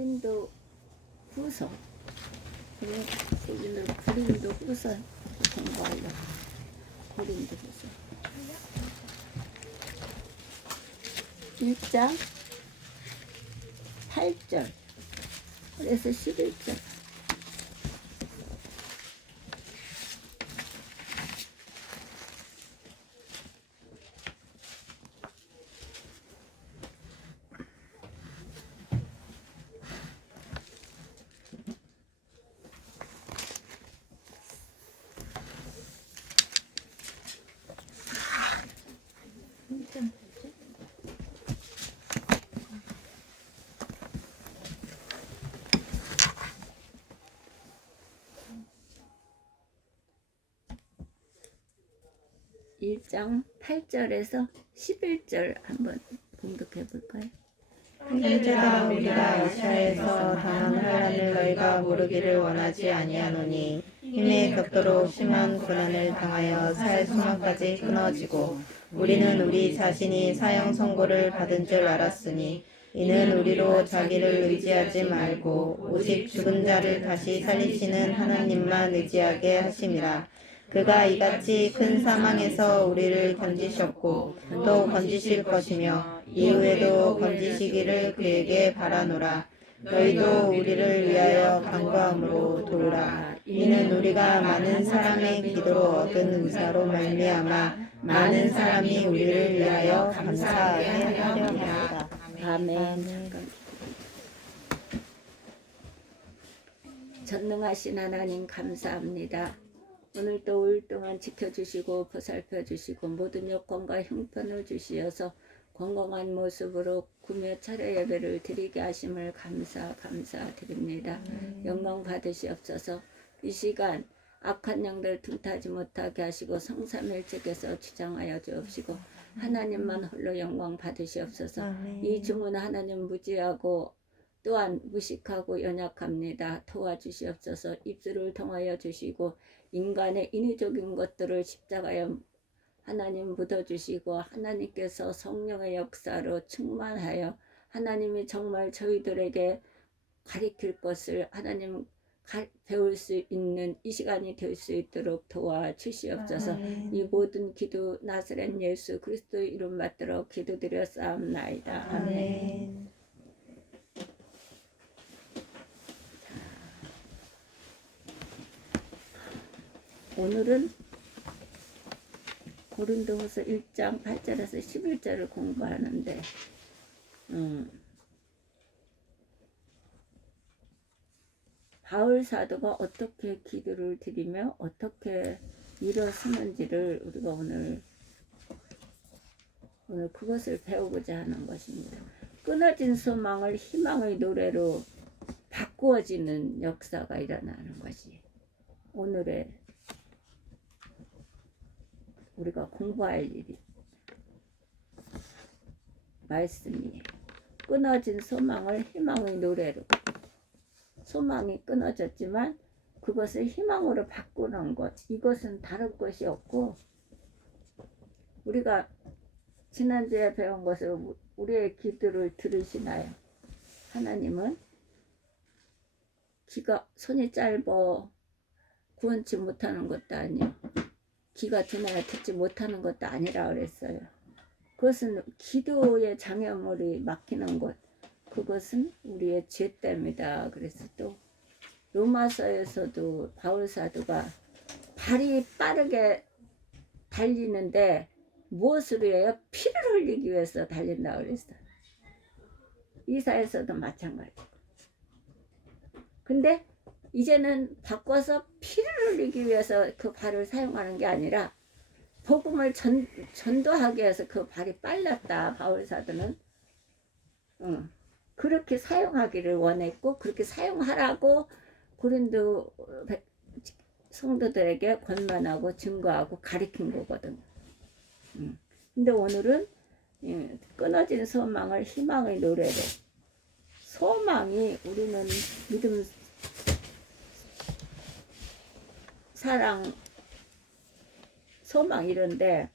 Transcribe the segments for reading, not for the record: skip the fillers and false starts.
고린도 후서 고린도 후서 공부하려고. 고린도 후서 1장 8절 그래서 11절. 일장 8절에서 11절 한번 봉독해 볼까요? 형제들아, 우리가 아시아에서 당한 환난을 너희가 모르기를 원하지 아니하노니 힘에 격도록 심한 고난을 당하여 살 소망까지 끊어지고 우리는 우리 자신이 사형 선고를 받은 줄 알았으니 이는 우리로 자기를 의지하지 말고 오직 죽은 자를 다시 살리시는 하나님만 의지하게 하심이라. 그가 이같이 큰 사망에서 우리를 건지셨고 또 건지실 것이며 이후에도 건지시기를 그에게 바라노라. 너희도 우리를 위하여 간구함으로 도우라. 이는 우리가 많은 사람의 기도로 얻은 은사로 말미암아 많은 사람이 우리를 위하여 감사하게 하려 함이라. 아멘. 전능하신 하나님 감사합니다. 오늘도 5일 동안 지켜주시고 보살펴주시고 모든 여건과 형편을 주시어서 건강한 모습으로 구며 차례 예배를 드리게 하심을 감사드립니다. 영광 받으시옵소서. 이 시간 악한 영들 틈타지 못하게 하시고 성삼일체께서 주장하여 주옵시고 하나님만 홀로 영광 받으시옵소서. 이 증오는 하나님 무지하고 또한 무식하고 연약합니다. 도와주시옵소서. 입술을 통하여 주시고 인간의 인위적인 것들을 십자가에 하나님 묻어주시고 하나님께서 성령의 역사로 충만하여 하나님이 정말 저희들에게 가리킬 것을 하나님 배울 수 있는 이 시간이 될 수 있도록 도와주시옵소서. 이 모든 기도 나사렛 예수 그리스도의 이름 받들어 기도드려 싸움나이다. 아멘. 오늘은 고린도후서 1장 8절에서 11절을 공부하는데 바울 사도가 어떻게 기도를 드리며 어떻게 일어서는지를 우리가 오늘 그것을 배우고자 하는 것입니다. 끊어진 소망을 희망의 노래로 바꾸어지는 역사가 일어나는 것이 오늘의 우리가 공부할 일이 말씀이에요. 끊어진 소망을 희망의 노래로. 소망이 끊어졌지만 그것을 희망으로 바꾸는 것, 이것은 다른 것이 없고 우리가 지난주에 배운 것을 우리의 기도를 들으시나요? 하나님은 손이 짧아 구원치 못하는 것도 아니요 귀가 둔하여 듣지 못하는 것도 아니라 그랬어요. 그것은 기도의 장애물이 막히는 것, 그것은 우리의 죄 때문이다. 그래서 또 로마서에서도 바울 사도가 발이 빠르게 달리는데 무엇으로 해요? 피를 흘리기 위해서 달린다 그랬어요. 이사에서도 마찬가지고. 근데 이제는 바꿔서 피를 흘리기 위해서 그 발을 사용하는 게 아니라 복음을 전도하기 위해서 그 발이 빨랐다. 바울 사도는 그렇게 사용하기를 원했고 그렇게 사용하라고 고린도 성도들에게 권면하고 증거하고 가르친 거거든. 근데 오늘은 끊어진 소망을 희망의 노래로. 소망이 우리는 믿음, 사랑, 소망 이런데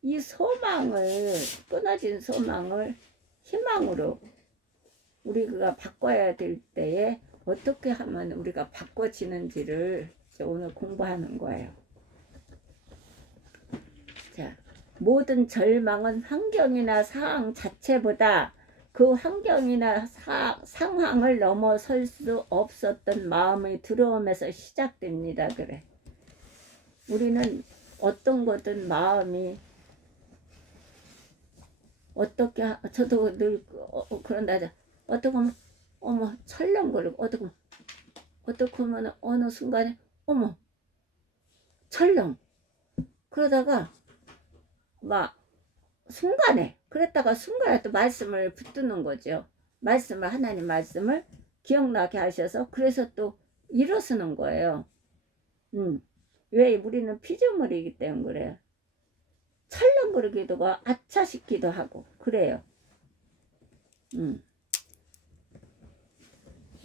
이 소망을 끊어진 소망을 희망으로 우리가 바꿔야 될 때에 어떻게 하면 우리가 바꿔지는지를 이제 오늘 공부하는 거예요. 자, 모든 절망은 환경이나 상황 자체보다 그 환경이나 상황을 넘어설 수 없었던 마음의 두려움에서 시작됩니다. 그래. 우리는 어떤 거든 마음이 어떻게 저도 늘 그런다. 어떻게 하면 어머 철렁거리고 어떻게 하면 어느 순간에 어머 철렁 그러다가 막 순간에 그랬다가 순간에 또 말씀을 붙드는 거죠. 말씀을 하나님 말씀을 기억나게 하셔서 그래서 또 일어서는 거예요. 왜 우리는 피조물이기 때문에 그래요. 철렁거리기도 하고 아차시키도 하고 그래요.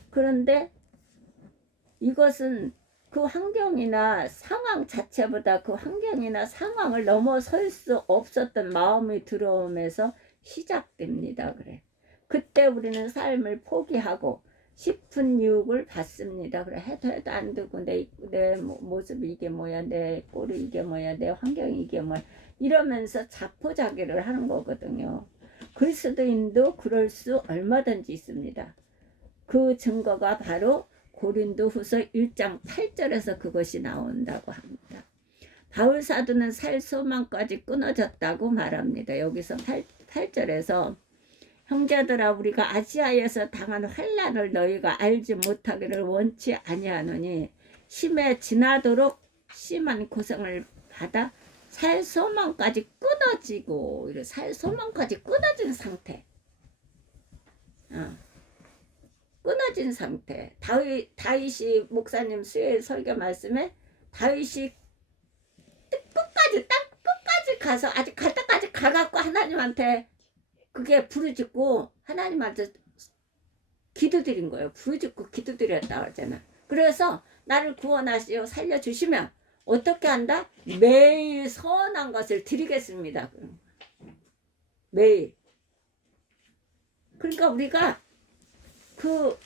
그런데 이것은 그 환경이나 상황 자체보다 그 환경이나 상황을 넘어설 수 없었던 마음의 두려움에서 시작됩니다. 그래. 그때 우리는 삶을 포기하고 싶은 유혹을 받습니다. 그래. 해도 안 되고 내 모습이 이게 뭐야, 내 꼴이 이게 뭐야, 내 환경이 이게 뭐야 이러면서 자포자기를 하는 거거든요. 그리스도인도 그럴 수 얼마든지 있습니다. 그 증거가 바로 고린도후서 1장 8절에서 그것이 나온다고 합니다. 바울 사도는 살 소망까지 끊어졌다고 말합니다. 여기서 8절에서 형제들아 우리가 아시아에서 당한 환난을 너희가 알지 못하기를 원치 아니하노니 심해 지나도록 심한 고생을 받아 살 소망까지 끊어지고 살 소망까지 끊어진 상태. 끊어진 상태. 다윗이 목사님 수요일 설교 말씀에 다윗이 끝까지 가서 아직 갈 때까지 가갖고 하나님한테 그게 부르짖고 하나님한테 기도드린 거예요. 부르짖고 기도드렸다 그러잖아. 그래서 나를 구원하시어 살려주시면 어떻게 한다? 매일 선한 것을 드리겠습니다. 매일. 그러니까 우리가 그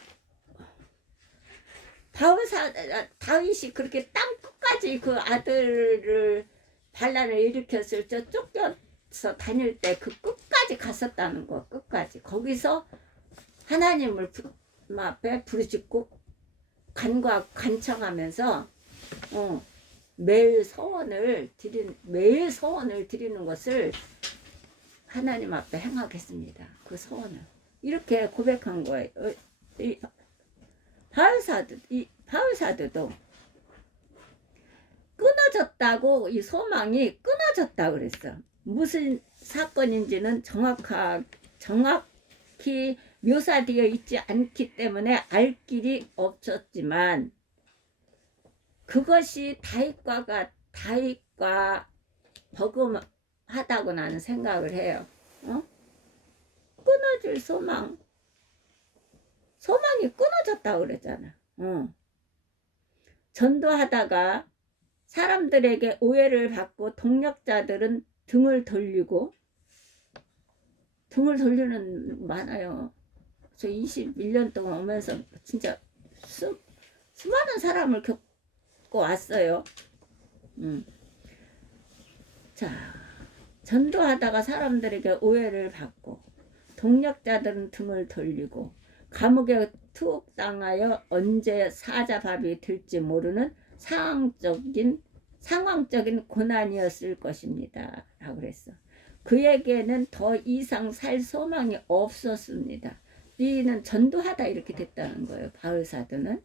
다윗이 그렇게 땅 끝까지 그 아들을 반란을 일으켰을 때 쫓겨서 다닐 때 그 끝까지 갔었다는 거. 끝까지 거기서 하나님을 앞에 부르짖고 간청하면서 매일 서원을 드리는 것을 하나님 앞에 행하겠습니다. 그 서원을 이렇게 고백한 거예요. 바울 사도도 끊어졌다고 이 소망이 끊어졌다고 그랬어. 무슨 사건인지는 정확히 묘사되어 있지 않기 때문에 알 길이 없었지만 그것이 다윗과 버금하다고 나는 생각을 해요. 끊어질 소망이 끊어졌다고 그랬잖아. 전도하다가 사람들에게 오해를 받고 동력자들은 등을 돌리는 많아요. 저 21년 동안 오면서 진짜 수많은 사람을 겪고 왔어요. 자, 전도하다가 사람들에게 오해를 받고 동력자들은 등을 돌리고 감옥에 투옥당하여 언제 사자밥이 될지 모르는 상황적인 고난이었을 것입니다. 라고 그랬어. 그에게는 더 이상 살 소망이 없었습니다. 이는 전도하다 이렇게 됐다는 거예요. 바울 사도는.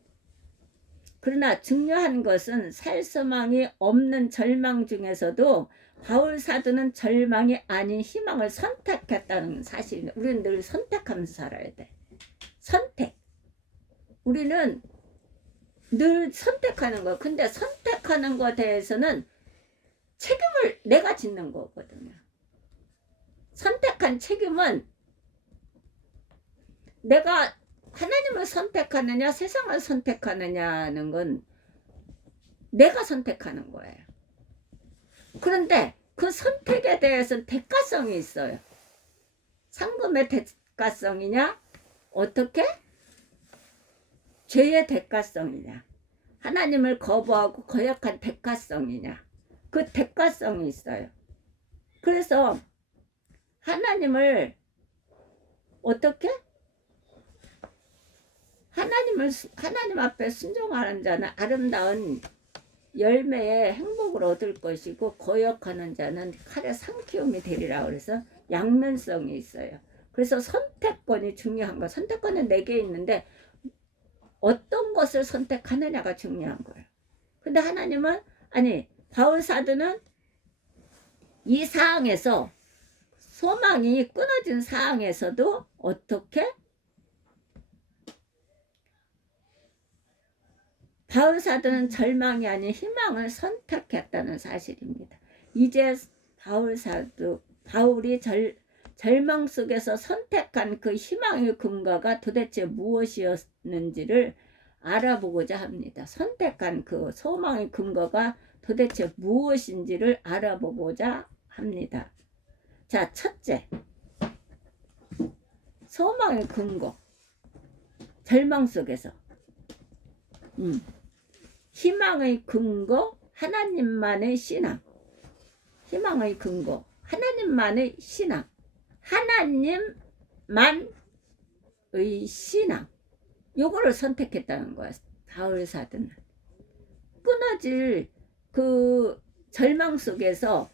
그러나 중요한 것은 살 소망이 없는 절망 중에서도 바울 사도는 절망이 아닌 희망을 선택했다는 사실입니다. 우리는 늘 선택하면서 살아야 돼. 선택. 우리는 늘 선택하는 거. 근데 선택하는 것에 대해서는 책임을 내가 짓는 거거든요. 선택한 책임은 내가 하나님을 선택하느냐 세상을 선택하느냐는 건 내가 선택하는 거예요. 그런데 그 선택에 대해서는 대가성이 있어요. 상금의 대가성이냐 어떻게? 죄의 대가성이냐, 하나님을 거부하고 거역한 대가성이냐, 그 대가성이 있어요. 그래서 하나님을 어떻게? 하나님 앞에 순종하는 자는 아름다운 열매의 행복을 얻을 것이고, 거역하는 자는 칼의 상키움이 되리라. 그래서 양면성이 있어요. 그래서 선택권이 중요한 거. 선택권은 4개 있는데 어떤 것을 선택하느냐가 중요한 거예요. 근데 하나님은, 아니, 바울 사도는 이 상황에서, 소망이 끊어진 상황에서도 어떻게? 바울 사도는 절망이 아닌 희망을 선택했다는 사실입니다. 이제 바울이 절망 속에서 선택한 그 희망의 근거가 도대체 무엇이었는지를 알아보고자 합니다. 선택한 그 소망의 근거가 도대체 무엇인지를 알아보고자 합니다. 자, 첫째, 소망의 근거. 절망 속에서 희망의 근거, 하나님만의 신앙. 희망의 근거, 하나님만의 신앙. 하나님만의 신앙. 요거를 선택했다는 거야, 바울 사도는. 끊어질 그 절망 속에서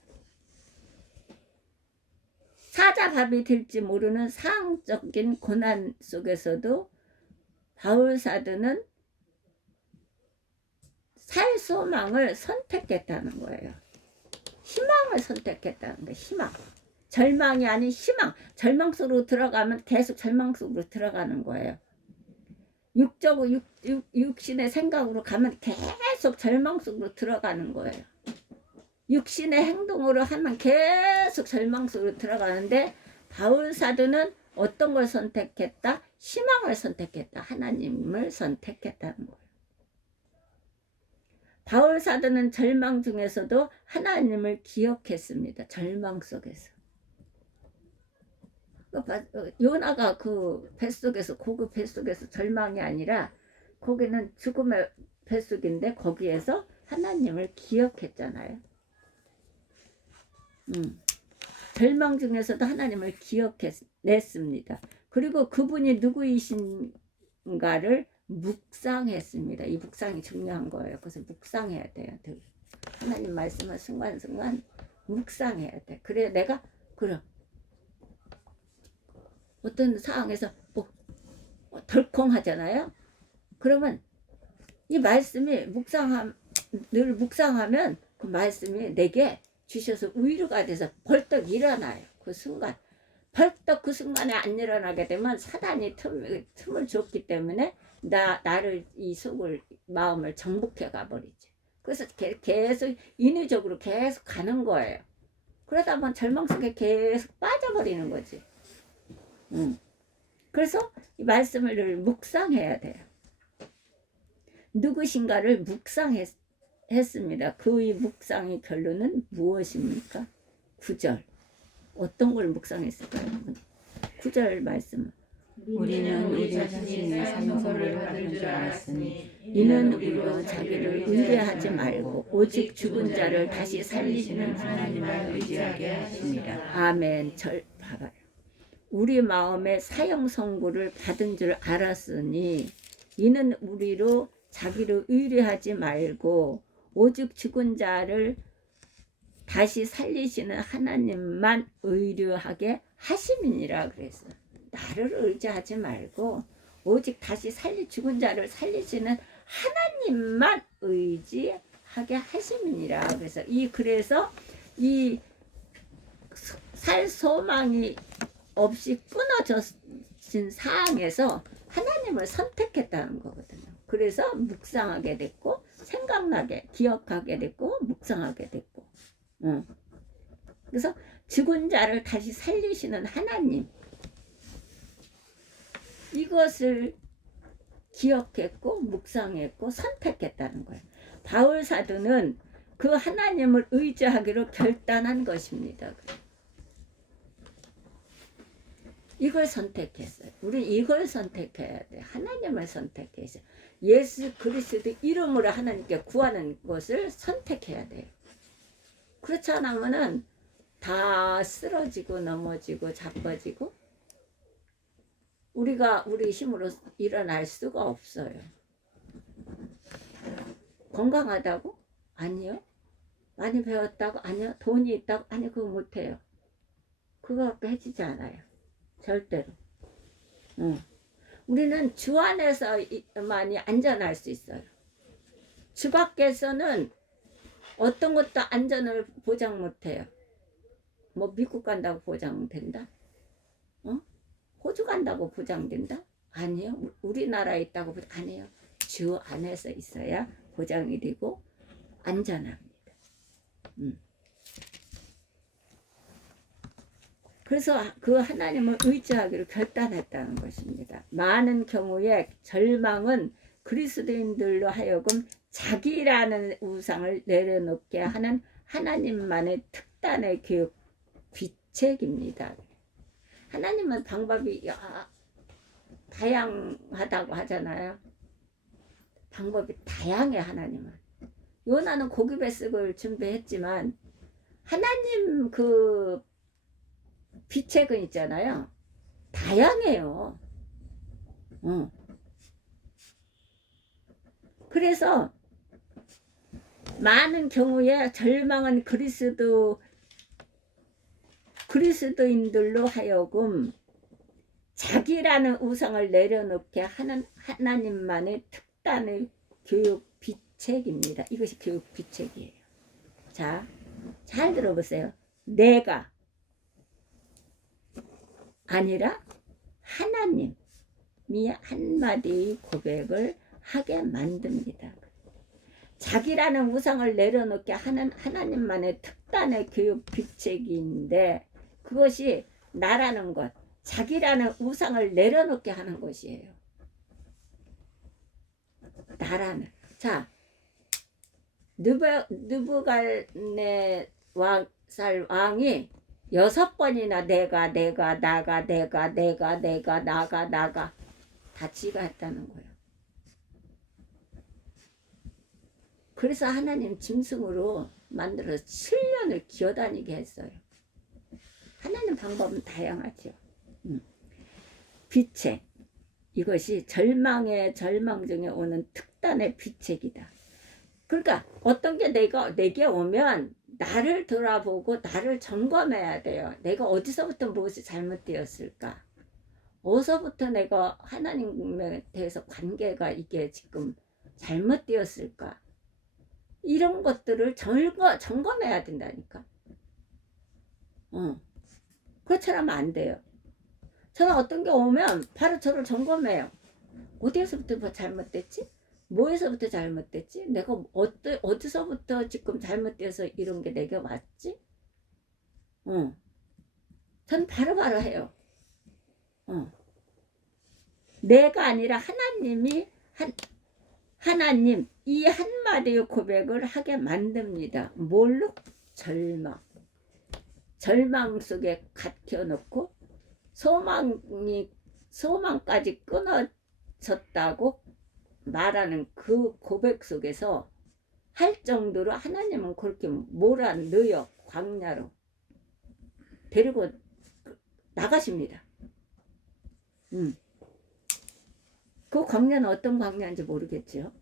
사자밥이 될지 모르는 상황적인 고난 속에서도 바울 사도는 살 소망을 선택했다는 거예요. 희망을 선택했다는 거예요. 희망. 절망이 아닌 희망. 절망 속으로 들어가면 계속 절망 속으로 들어가는 거예요. 육신의 생각으로 가면 계속 절망 속으로 들어가는 거예요. 육신의 행동으로 하면 계속 절망 속으로 들어가는데, 바울 사도는 어떤 걸 선택했다? 희망을 선택했다. 하나님을 선택했다는 거예요. 바울 사도는 절망 중에서도 하나님을 기억했습니다. 절망 속에서. 요나가 그 뱃속에서, 고급 뱃속에서 절망이 아니라 거기는 죽음의 뱃속인데 거기에서 하나님을 기억했잖아요. 절망 중에서도 하나님을 기억했습니다. 그리고 그분이 누구이신가를 묵상했습니다. 이 묵상이 중요한 거예요. 그래서 묵상해야 돼요. 하나님 말씀을 순간순간 묵상해야 돼. 그래 내가 그래 어떤 상황에서 덜컹하잖아요. 그러면 이 말씀이 늘 묵상하면 그 말씀이 내게 주셔서 위로가 돼서 벌떡 일어나요. 그 순간. 벌떡 그 순간에 안 일어나게 되면 사단이 틈을 줬기 때문에 나를 이 속을 마음을 정복해 가버리지. 그래서 계속 인위적으로 계속 가는 거예요. 그러다 보면 절망 속에 계속 빠져버리는 거지. 그래서 이 말씀을 늘 묵상해야 돼요. 누구신가를 묵상했습니다. 그의 묵상의 결론은 무엇입니까? 9절. 어떤 걸 묵상했을까요? 9절 말씀. 우리는 우리 자신이 상속을 받은 줄 알았으니 이는 우리로 자기를 의뢰하지 말고 오직 죽은 자를 다시 살리시는 하나님만 의지하게 하십니다. 아멘. 봐봐요. 우리 마음에 사형 선고를 받은 줄 알았으니 이는 우리로 자기를 의뢰하지 말고 오직 죽은 자를 다시 살리시는 하나님만 의뢰하게 하심이니라 그랬어요. 나를 의지하지 말고 오직 다시 죽은 자를 살리시는 하나님만 의지하게 하심이니라. 그래서 이 살 소망이 없이 끊어진 상황에서 하나님을 선택했다는 거거든요. 그래서 묵상하게 됐고, 생각나게, 기억하게 됐고, 묵상하게 됐고. 그래서 죽은 자를 다시 살리시는 하나님, 이것을 기억했고 묵상했고 선택했다는 거예요. 바울 사도는 그 하나님을 의지하기로 결단한 것입니다. 이걸 선택했어요. 우리 이걸 선택해야 돼. 하나님을 선택해서 예수 그리스도 이름으로 하나님께 구하는 것을 선택해야 돼요. 그렇지 않으면은 다 쓰러지고 넘어지고 자빠지고 우리가 우리 힘으로 일어날 수가 없어요. 건강하다고? 아니요. 많이 배웠다고? 아니요. 돈이 있다고? 아니 그거 못해요. 그거 갖고 해지지 않아요. 절대로. 우리는 주 안에서만이 안전할 수 있어요. 주 밖에서는 어떤 것도 안전을 보장 못해요. 뭐 미국 간다고 보장된다? 호주 간다고 보장된다? 아니요. 우리나라에 있다고 아니에요. 주 안에서 있어야 보장이 되고 안전합니다. 그래서 그 하나님을 의지하기로 결단했다는 것입니다. 많은 경우에 절망은 그리스도인들로 하여금 자기라는 우상을 내려놓게 하는 하나님만의 특단의 교육 귀책입니다. 하나님은 방법이 다양하다고 하잖아요. 방법이 다양해. 하나님은. 요나는 고기 뱃속을 준비했지만 하나님 그 비책은 있잖아요. 다양해요. 그래서 많은 경우에 절망은 그리스도인들로 하여금 자기라는 우상을 내려놓게 하는 하나님만의 특단의 교육 비책입니다. 이것이 교육 비책이에요. 자, 잘 들어보세요. 내가 아니라 하나님이 한마디 고백을 하게 만듭니다. 자기라는 우상을 내려놓게 하는 하나님만의 특단의 교육 비책인데 그것이 나라는 것, 자기라는 우상을 내려놓게 하는 것이에요. 나라는. 자, 느부갓네살 왕이 6번이나 내가 다 지가 했다는 거예요. 그래서 하나님 짐승으로 만들어서 7년을 기어다니게 했어요. 하나님 방법은 다양하죠. 비책. 이것이 절망 중에 오는 특단의 비책이다. 그러니까 어떤 게 내게 오면 나를 돌아보고 나를 점검해야 돼요. 내가 어디서부터 무엇이 잘못되었을까? 어디서부터 내가 하나님에 대해서 관계가 이게 지금 잘못되었을까? 이런 것들을 점검해야 된다니까. 그렇지 않으면 안 돼요. 저는 어떤 게 오면 바로 저를 점검해요. 어디에서부터 뭐 잘못됐지? 뭐에서부터 잘못됐지? 내가 어디서부터 지금 잘못돼서 이런 게 내게 왔지? 전 바로바로 해요. 내가 아니라 하나님이 하나님 이 한마디의 고백을 하게 만듭니다. 뭘로? 절망 속에 갇혀놓고 소망까지 끊어졌다고 말하는 그 고백 속에서 할 정도로 하나님은 그렇게 몰아넣어 광야로 데리고 나가십니다. 그 광야는 어떤 광야인지 모르겠죠.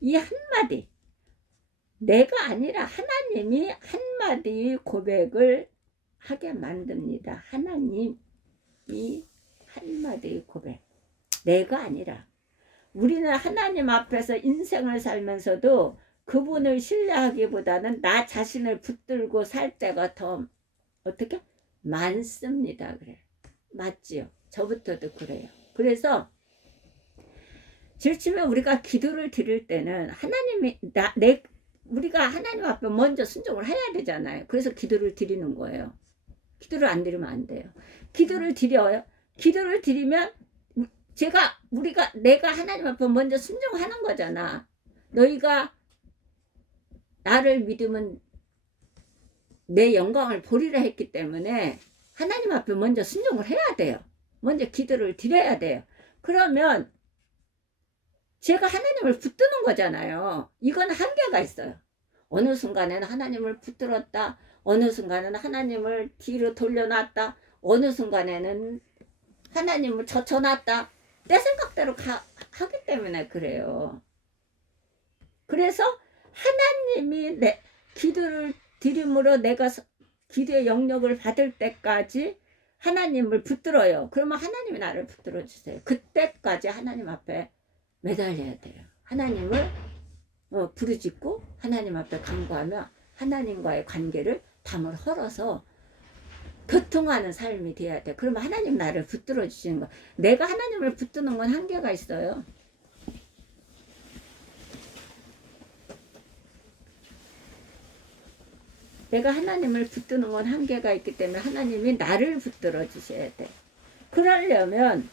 이 한마디, 내가 아니라 하나님이 한마디 고백을 하게 만듭니다. 하나님이 한마디 고백. 내가 아니라. 우리는 하나님 앞에서 인생을 살면서도 그분을 신뢰하기보다는 나 자신을 붙들고 살 때가 더 어떻게? 많습니다. 그래. 맞지요? 저부터도 그래요. 그래서 질치면 우리가 기도를 드릴 때는 하나님이 우리가 하나님 앞에 먼저 순종을 해야 되잖아요. 그래서 기도를 드리는 거예요. 기도를 안 드리면 안 돼요. 기도를 드려요. 기도를 드리면 내가 하나님 앞에 먼저 순종하는 거잖아. 너희가 나를 믿으면 내 영광을 보리라 했기 때문에 하나님 앞에 먼저 순종을 해야 돼요. 먼저 기도를 드려야 돼요. 그러면 제가 하나님을 붙드는 거잖아요. 이건 한계가 있어요. 어느 순간에는 하나님을 붙들었다. 어느 순간에는 하나님을 뒤로 돌려놨다. 어느 순간에는 하나님을 젖혀놨다. 내 생각대로 하기 때문에 그래요. 그래서 하나님이 내 기도를 드림으로 내가 기도의 영역을 받을 때까지 하나님을 붙들어요. 그러면 하나님이 나를 붙들어 주세요. 그때까지 하나님 앞에 매달려야 돼요. 하나님을 부르짖고 하나님 앞에 간구하며 하나님과의 관계를 담을 헐어서 교통하는 삶이 돼야 돼. 그러면 하나님 나를 붙들어 주시는 거야. 내가 하나님을 붙드는 건 한계가 있어요. 내가 하나님을 붙드는 건 한계가 있기 때문에 하나님이 나를 붙들어 주셔야 돼. 그러려면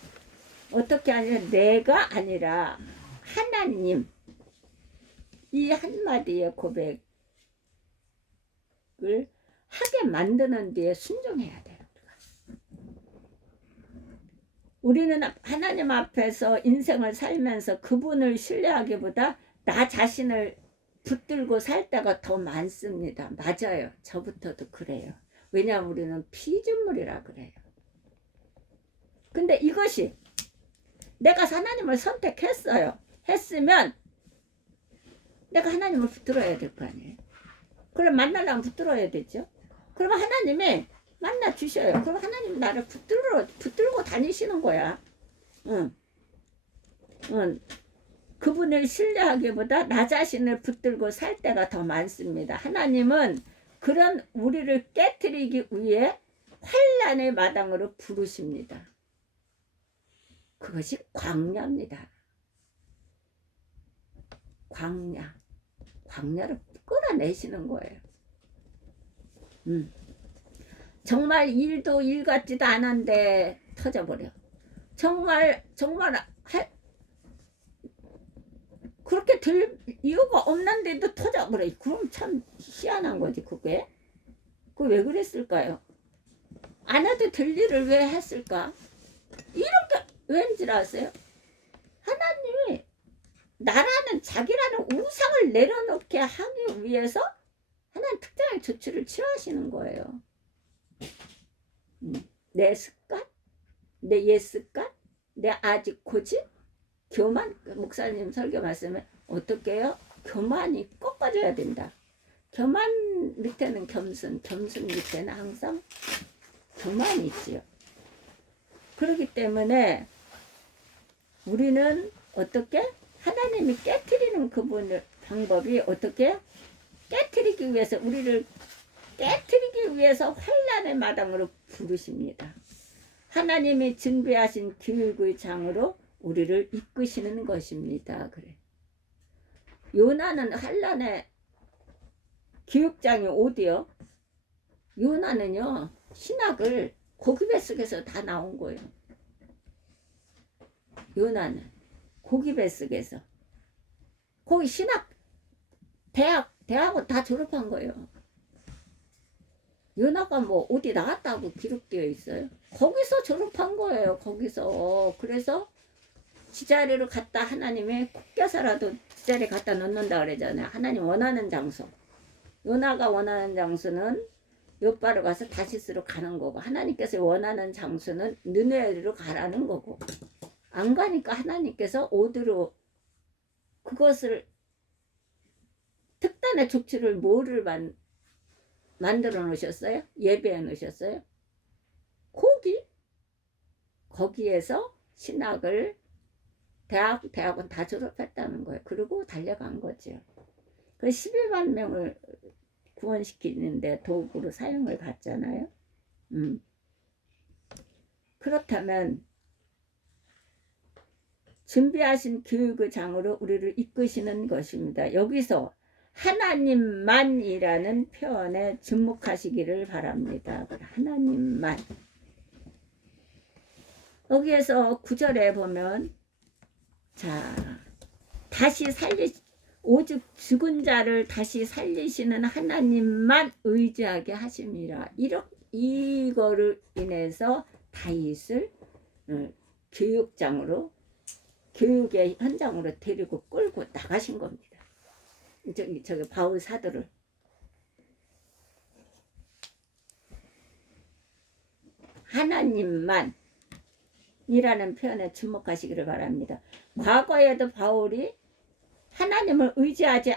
어떻게 하냐면 내가 아니라 하나님, 이 한마디의 고백을 하게 만드는 데에 순종해야 돼요. 우리는 하나님 앞에서 인생을 살면서 그분을 신뢰하기보다 나 자신을 붙들고 살 때가 더 많습니다. 맞아요. 저부터도 그래요. 왜냐하면 우리는 피조물이라 그래요. 근데 이것이 내가 하나님을 선택했어요. 했으면 내가 하나님을 붙들어야 될 거 아니에요. 그럼 만나려면 붙들어야 되죠. 그러면 하나님이 만나 주셔요. 그럼 하나님 나를 붙들고 다니시는 거야. 응. 그분을 신뢰하기보다 나 자신을 붙들고 살 때가 더 많습니다. 하나님은 그런 우리를 깨트리기 위해 환난의 마당으로 부르십니다. 그것이 광야입니다. 광야를 끌어내시는 거예요. 정말 일도 일 같지도 않은데 터져버려. 정말 그렇게 될 이유가 없는데도 터져버려. 그럼 참 희한한 거지 그게. 왜 그랬을까요? 안 해도 될 일을 왜 했을까? 이렇게 왠지 아세요? 하나님이 나라는 자기라는 우상을 내려놓게 하기 위해서 하나님 특정의 조치를 취하시는 거예요. 내 습관, 내 옛 습관, 내 아직 고집, 교만. 목사님 설교 말씀에 어떻게 해요? 교만이 꺾어져야 된다. 교만 밑에는 겸손, 겸손 밑에는 항상 교만이 있지요. 그렇기 때문에 우리는 어떻게? 하나님이 깨트리는 그분의 방법이 어떻게? 깨트리기 위해서 우리를 깨트리기 위해서 환난의 마당으로 부르십니다. 하나님이 준비하신 교육의 장으로 우리를 이끄시는 것입니다. 그래. 요나는 환난의 교육장이 어디요? 요나는요 신학을 고기 뱃속에서 다 나온 거예요. 요나는 고기 뱃속에서 거기 신학 대학은 다 졸업한 거예요. 요나가 뭐 어디 나갔다고 기록되어 있어요? 거기서 졸업한 거예요. 거기서. 그래서 지자리로 갔다 하나님의 국교사라도 지자리에 갖다 놓는다 그러잖아요. 하나님 원하는 장소. 요나가 원하는 장소는 요바로 가서 다시스로 가는 거고, 하나님께서 원하는 장소는 느네웨로 가라는 거고, 안 가니까 하나님께서 어디로 그것을 특단의 족치를 뭐를 만들어 놓으셨어요? 예배해 놓으셨어요? 거기에서 신학을 대학은 다 졸업했다는 거예요. 그리고 달려간 거죠. 그 12만 명을 구원시키는데 도구로 사용을 받잖아요. 그렇다면 준비하신 교육의 장으로 우리를 이끄시는 것입니다. 여기서 하나님만이라는 표현에 주목하시기를 바랍니다. 하나님만. 여기에서 9절에 보면 자 다시 오직 죽은 자를 다시 살리시는 하나님만 의지하게 하심이라. 이거를 인해서 다윗을 교육장으로, 교육의 현장으로 데리고 끌고 나가신 겁니다. 저기 바울 사도를. 하나님만 이라는 표현에 주목하시기를 바랍니다. 과거에도 바울이 하나님을 의지하지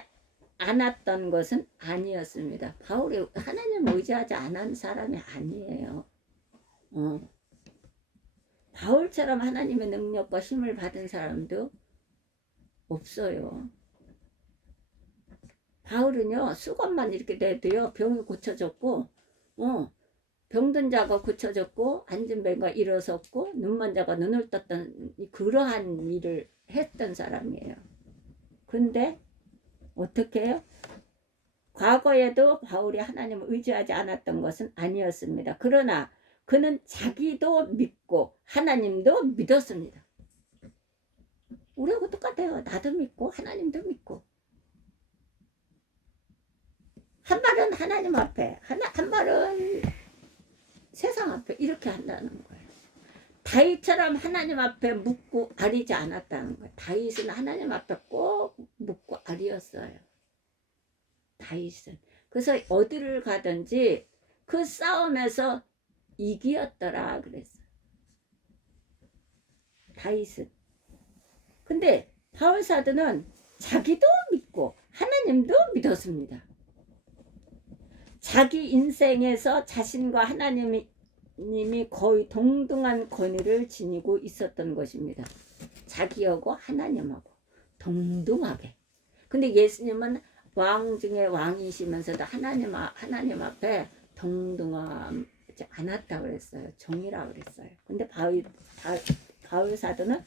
않았던 것은 아니었습니다. 바울이 하나님을 의지하지 않은 사람이 아니에요. 바울처럼 하나님의 능력과 힘을 받은 사람도 없어요. 바울은요, 수건만 이렇게 내도요, 병이 고쳐졌고, 병든 자가 고쳐졌고, 앉은 뱀가 일어섰고, 눈먼 자가 눈을 떴던 그러한 일을 했던 사람이에요. 근데 어떻게 해요? 과거에도 바울이 하나님을 의지하지 않았던 것은 아니었습니다. 그러나 그는 자기도 믿고 하나님도 믿었습니다. 우리하고 똑같아요. 나도 믿고 하나님도 믿고. 한 말은 하나님 앞에, 한 말은 세상 앞에 이렇게 한다는 거예요. 다윗처럼 하나님 앞에 묻고 아리지 않았다는 거예요. 다윗은 하나님 앞에 꼭 묻고 아리였어요. 다윗은. 그래서 어디를 가든지 그 싸움에서 이기었더라 그랬어요. 다윗은. 근데 바울 사도는 자기도 믿고 하나님도 믿었습니다. 자기 인생에서 자신과 하나님이 거의 동등한 권위를 지니고 있었던 것입니다. 자기하고 하나님하고 동등하게. 근데 예수님은 왕 중에 왕이시면서도 하나님 앞에 동등하지 않았다고 그랬어요. 종이라고 그랬어요. 근데 바울 사도는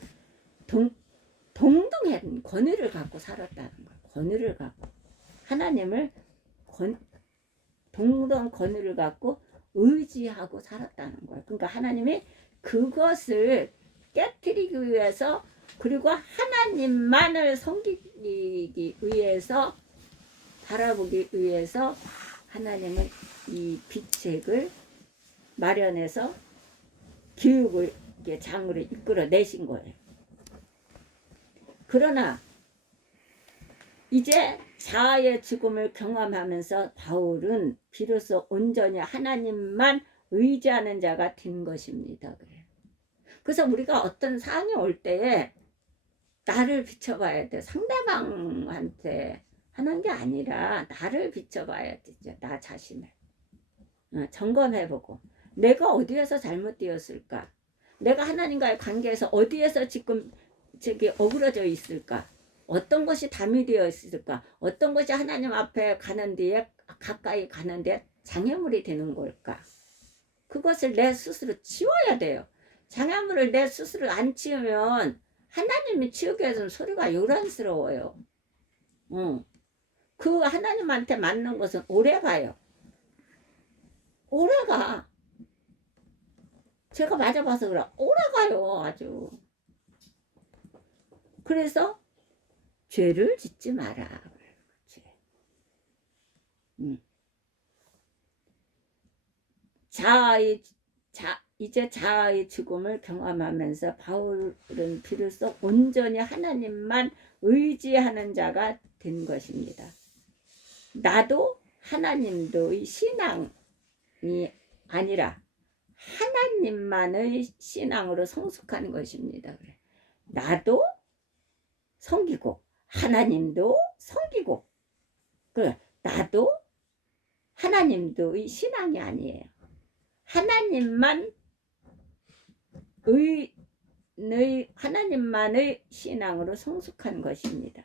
동등한 권위를 갖고 살았다는 거예요. 권위를 갖고 하나님을 동등한 권위를 갖고 의지하고 살았다는 거예요. 그러니까 하나님이 그것을 깨뜨리기 위해서, 그리고 하나님만을 섬기기 위해서, 바라보기 위해서 하나님은 이 비책을 마련해서 교육을 장으로 이끌어 내신 거예요. 그러나 이제 자아의 죽음을 경험하면서 바울은 비로소 온전히 하나님만 의지하는 자가 된 것입니다. 그래서 우리가 어떤 상황이 올 때에 나를 비춰봐야 돼. 상대방한테 하는 게 아니라 나를 비춰봐야 되죠. 나 자신을 점검해보고, 내가 어디에서 잘못되었을까? 내가 하나님과의 관계에서 어디에서 지금 어그러져 있을까? 어떤 것이 담이 되어 있을까? 어떤 것이 하나님 앞에 가는 데에, 가까이 가는 데 장애물이 되는 걸까? 그것을 내 스스로 치워야 돼요. 장애물을 내 스스로 안 치우면 하나님이 치우게 해서 소리가 요란스러워요. 그 하나님한테 맞는 것은 오래가요. 오래가. 제가 맞아봐서 그래. 오래가요. 아주. 그래서 죄를 짓지 마라. 이제 자아의 죽음을 경험하면서 바울은 비로소 온전히 하나님만 의지하는 자가 된 것입니다. 나도 하나님도의 신앙이 아니라 하나님만의 신앙으로 성숙하는 것입니다. 나도 섬기고 하나님도 섬기고, 나도 하나님도의 신앙이 아니에요. 하나님만의 신앙으로 성숙한 것입니다.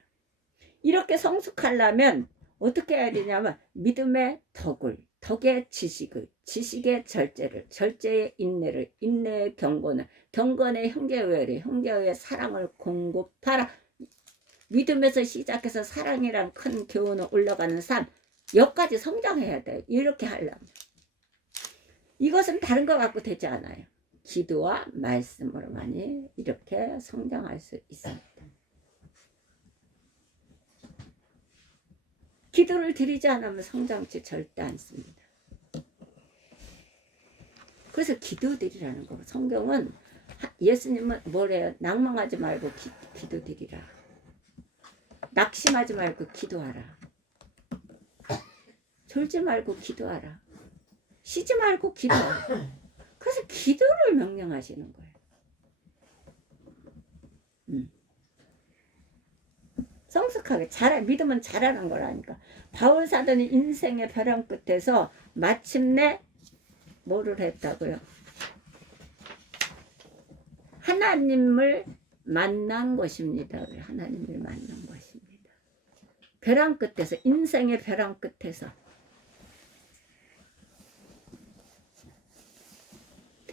이렇게 성숙하려면 어떻게 해야 되냐면, 믿음의 덕의 지식을, 지식의 절제를, 절제의 인내를, 인내의 경건을, 경건의 형제의를, 형제의 사랑을 공급하라. 믿음에서 시작해서 사랑이란 큰 교훈을 올라가는 삶, 여기까지 성장해야 돼요. 이렇게 하려면. 이것은 다른 거 갖고 되지 않아요. 기도와 말씀으로만이 이렇게 성장할 수 있습니다. 기도를 드리지 않으면 성장치 절대 않습니다. 그래서 기도 드리라는 거. 성경은 예수님은 뭐래요? 낭망하지 말고 기도 드리라. 낙심하지 말고 기도하라. 졸지 말고 기도하라. 쉬지 말고 기도하라. 그래서 기도를 명령하시는 거예요. 성숙하게 믿으면 잘하는 거라니까. 바울 사도는 인생의 벼랑 끝에서 마침내 뭐를 했다고요? 하나님을 만난 것입니다. 하나님을 만난 것입니다. 벼랑 끝에서, 인생의 벼랑 끝에서.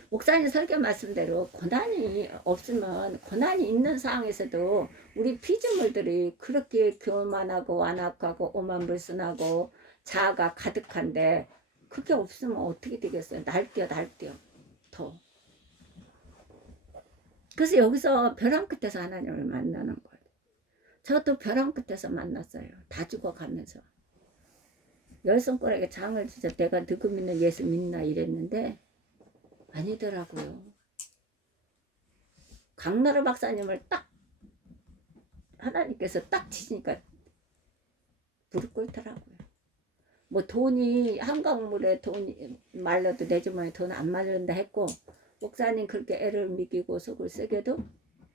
목사님 설교 말씀대로 고난이 없으면, 고난이 있는 상황에서도 우리 피조물들이 그렇게 교만하고 완악하고 오만불순하고 자아가 가득한데, 그게 없으면 어떻게 되겠어요? 날뛰어 더. 그래서 여기서 벼랑 끝에서 하나님을 만나는 거예요. 저도 벼랑 끝에서 만났어요. 다 죽어가면서. 열 손가락에 장을 진짜 내가 누구 믿는 예수 믿나 이랬는데 아니더라고요. 강나루 박사님을 딱 하나님께서 딱 치니까 무릎 꿇더라고요. 뭐 돈이 한강물에 돈이 말라도 내 주머니에 돈 안 말른다 했고, 목사님 그렇게 애를 먹이고 속을 쓰게도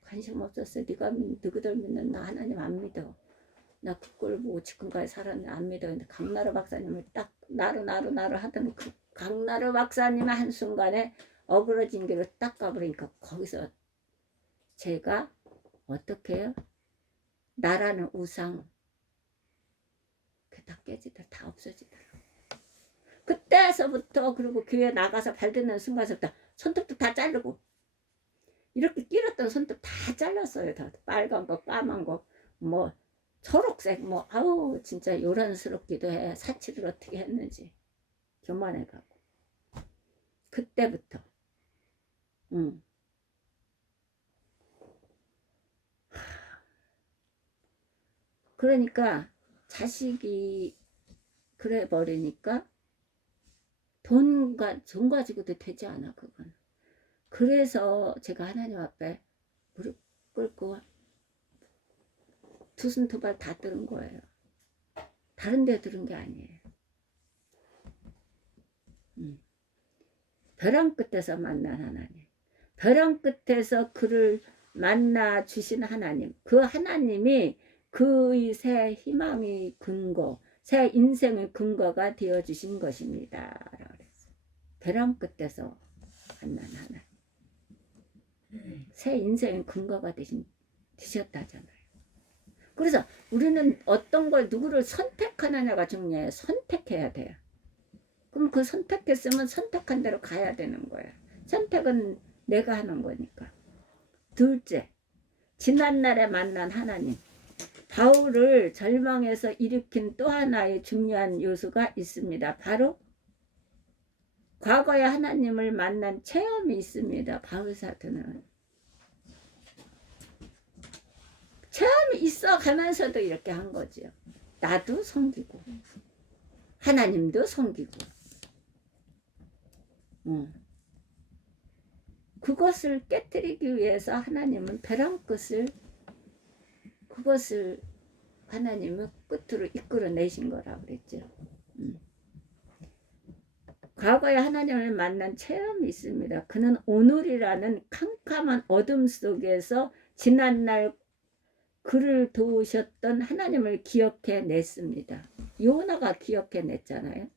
관심 없었어. 네가 누구들 믿는 나 하나님 안 믿어. 나 그 꼴 보고 지금까지 살았는데 안 믿어. 근데 강나루 박사님을 딱 나루 하더니 그 강나루 박사님 한순간에 어그러진 길을 딱 가버리니까 거기서 제가 어떻게 해요? 나라는 우상 그게 다 깨지더라. 다 없어지더라. 그때서부터, 그리고 교회 나가서 발 딛는 순간부터 손톱도 다 자르고, 이렇게 길었던 손톱 다 잘랐어요. 다 빨간 거 까만 거 뭐 초록색 뭐 아우 진짜 요란스럽기도 해. 사치를 어떻게 했는지 교만해가고. 그때부터 그러니까 자식이 그래 버리니까 돈 가지고도 되지 않아 그건. 그래서 제가 하나님 앞에 무릎 꿇고 두 손 두 발 다 들은 거예요. 다른 데 들은 게 아니에요. 벼랑 끝에서 만난 하나님, 벼랑 끝에서 그를 만나 주신 하나님, 그 하나님이 그의 새 희망의 근거, 새 인생의 근거가 되어 주신 것입니다. 벼랑 끝에서 만난 하나님, 새 인생의 근거가 되셨다잖아요. 그래서 우리는 어떤 걸 누구를 선택하느냐가 중요해요. 선택해야 돼요. 그럼 그 선택했으면 선택한 대로 가야 되는 거예요. 선택은 내가 하는 거니까. 둘째, 지난날에 만난 하나님. 바울을 절망에서 일으킨 또 하나의 중요한 요소가 있습니다. 바로 과거에 하나님을 만난 체험이 있습니다. 바울 사도는 체험이 있어 가면서도 이렇게 한 거죠. 나도 섬기고 하나님도 섬기고 그것을 깨뜨리기 위해서 하나님은 벼랑 끝을, 그것을 하나님은 끝으로 이끌어내신 거라고 그랬죠. 과거에 하나님을 만난 체험이 있습니다. 그는 오늘이라는 캄캄한 어둠 속에서 지난날 그를 도우셨던 하나님을 기억해 냈습니다. 요나가 기억해 냈잖아요.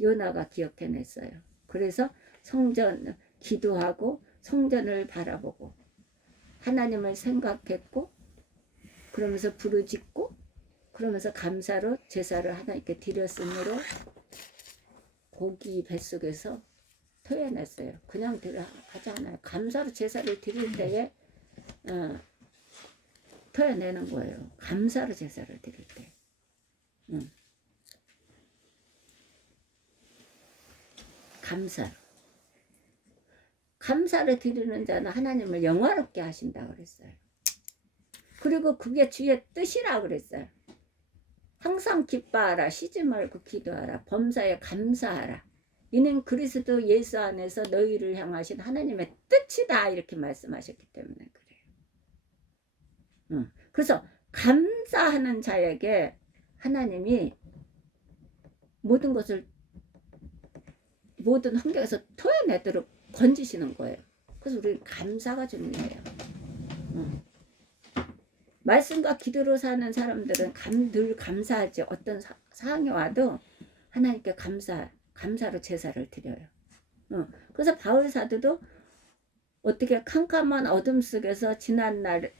요나가 기억해 냈어요. 그래서 성전 기도하고 성전을 바라보고 하나님을 생각했고, 그러면서 부르짖고, 그러면서 감사로 제사를 하나님께 드렸으므로 고기 뱃속에서 토해냈어요. 그냥 하지 않아요. 감사로 제사를 드릴 때에 토해내는 거예요. 감사로 제사를 드릴 때. 감사를 드리는 자는 하나님을 영화롭게 하신다고 그랬어요. 그리고 그게 주의 뜻이라고 그랬어요. 항상 기뻐하라. 쉬지 말고 기도하라. 범사에 감사하라. 이는 그리스도 예수 안에서 너희를 향하신 하나님의 뜻이다. 이렇게 말씀하셨기 때문에 그래요. 그래서 감사하는 자에게 하나님이 모든 것을 모든 환경에서 토해내도록 건지시는 거예요. 그래서 우리는 감사가 중요해요. 말씀과 기도로 사는 사람들은 늘 감사하지. 어떤 상황이 와도 하나님께 감사로 제사를 드려요. 그래서 바울 사도도 어떻게 캄캄한 어둠 속에서 지난날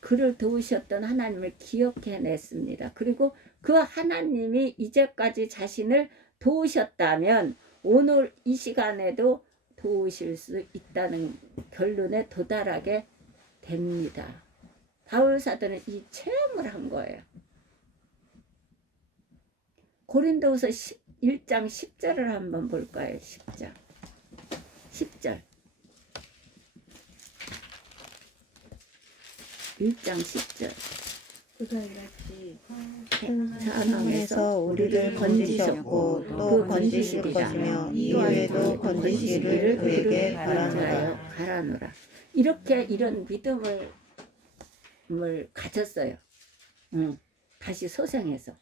그를 도우셨던 하나님을 기억해냈습니다. 그리고 그 하나님이 이제까지 자신을 도우셨다면 오늘 이 시간에도 도우실 수 있다는 결론에 도달하게 됩니다. 바울 사도는 이 체험을 한 거예요. 고린도후서 1장 10절을 한번 볼까요? 10장 10절 1장 10절 사망에서 우리를 건지셨고 또 건지실 것이며 이후에도 건지시기를 그에게 바라노라. 이렇게 이런 믿음을 가졌어요. 다시 소생해서.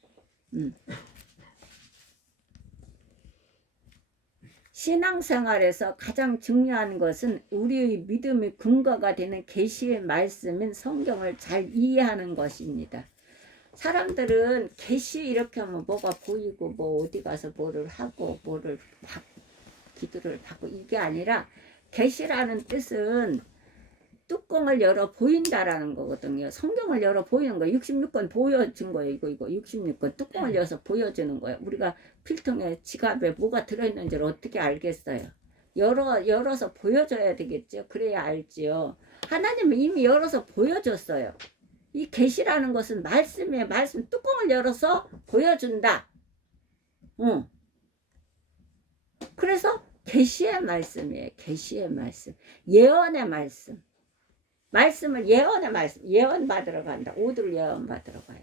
신앙생활에서 가장 중요한 것은 우리의 믿음의 근거가 되는 계시의 말씀인 성경을 잘 이해하는 것입니다. 사람들은 계시 이렇게 하면 뭐가 보이고 뭐 어디 가서 뭐를 하고 뭐를 기도를 받고 이게 아니라 계시라는 뜻은 뚜껑을 열어 보인다라는 거거든요. 성경을 열어 보이는 거예요. 66권 보여준 거예요. 이거 66권 뚜껑을 열어서 보여주는 거예요. 우리가 필통에 지갑에 뭐가 들어있는지를 어떻게 알겠어요? 열어서 보여줘야 되겠죠. 그래야 알지요. 하나님은 이미 열어서 보여줬어요. 이 계시라는 것은 말씀이에요. 말씀 뚜껑을 열어서 보여준다. 그래서 계시의 말씀이에요. 계시의 말씀. 예언의 말씀. 말씀을 예언의 말씀. 예언 받으러 간다. 오들 예언 받으러 가요.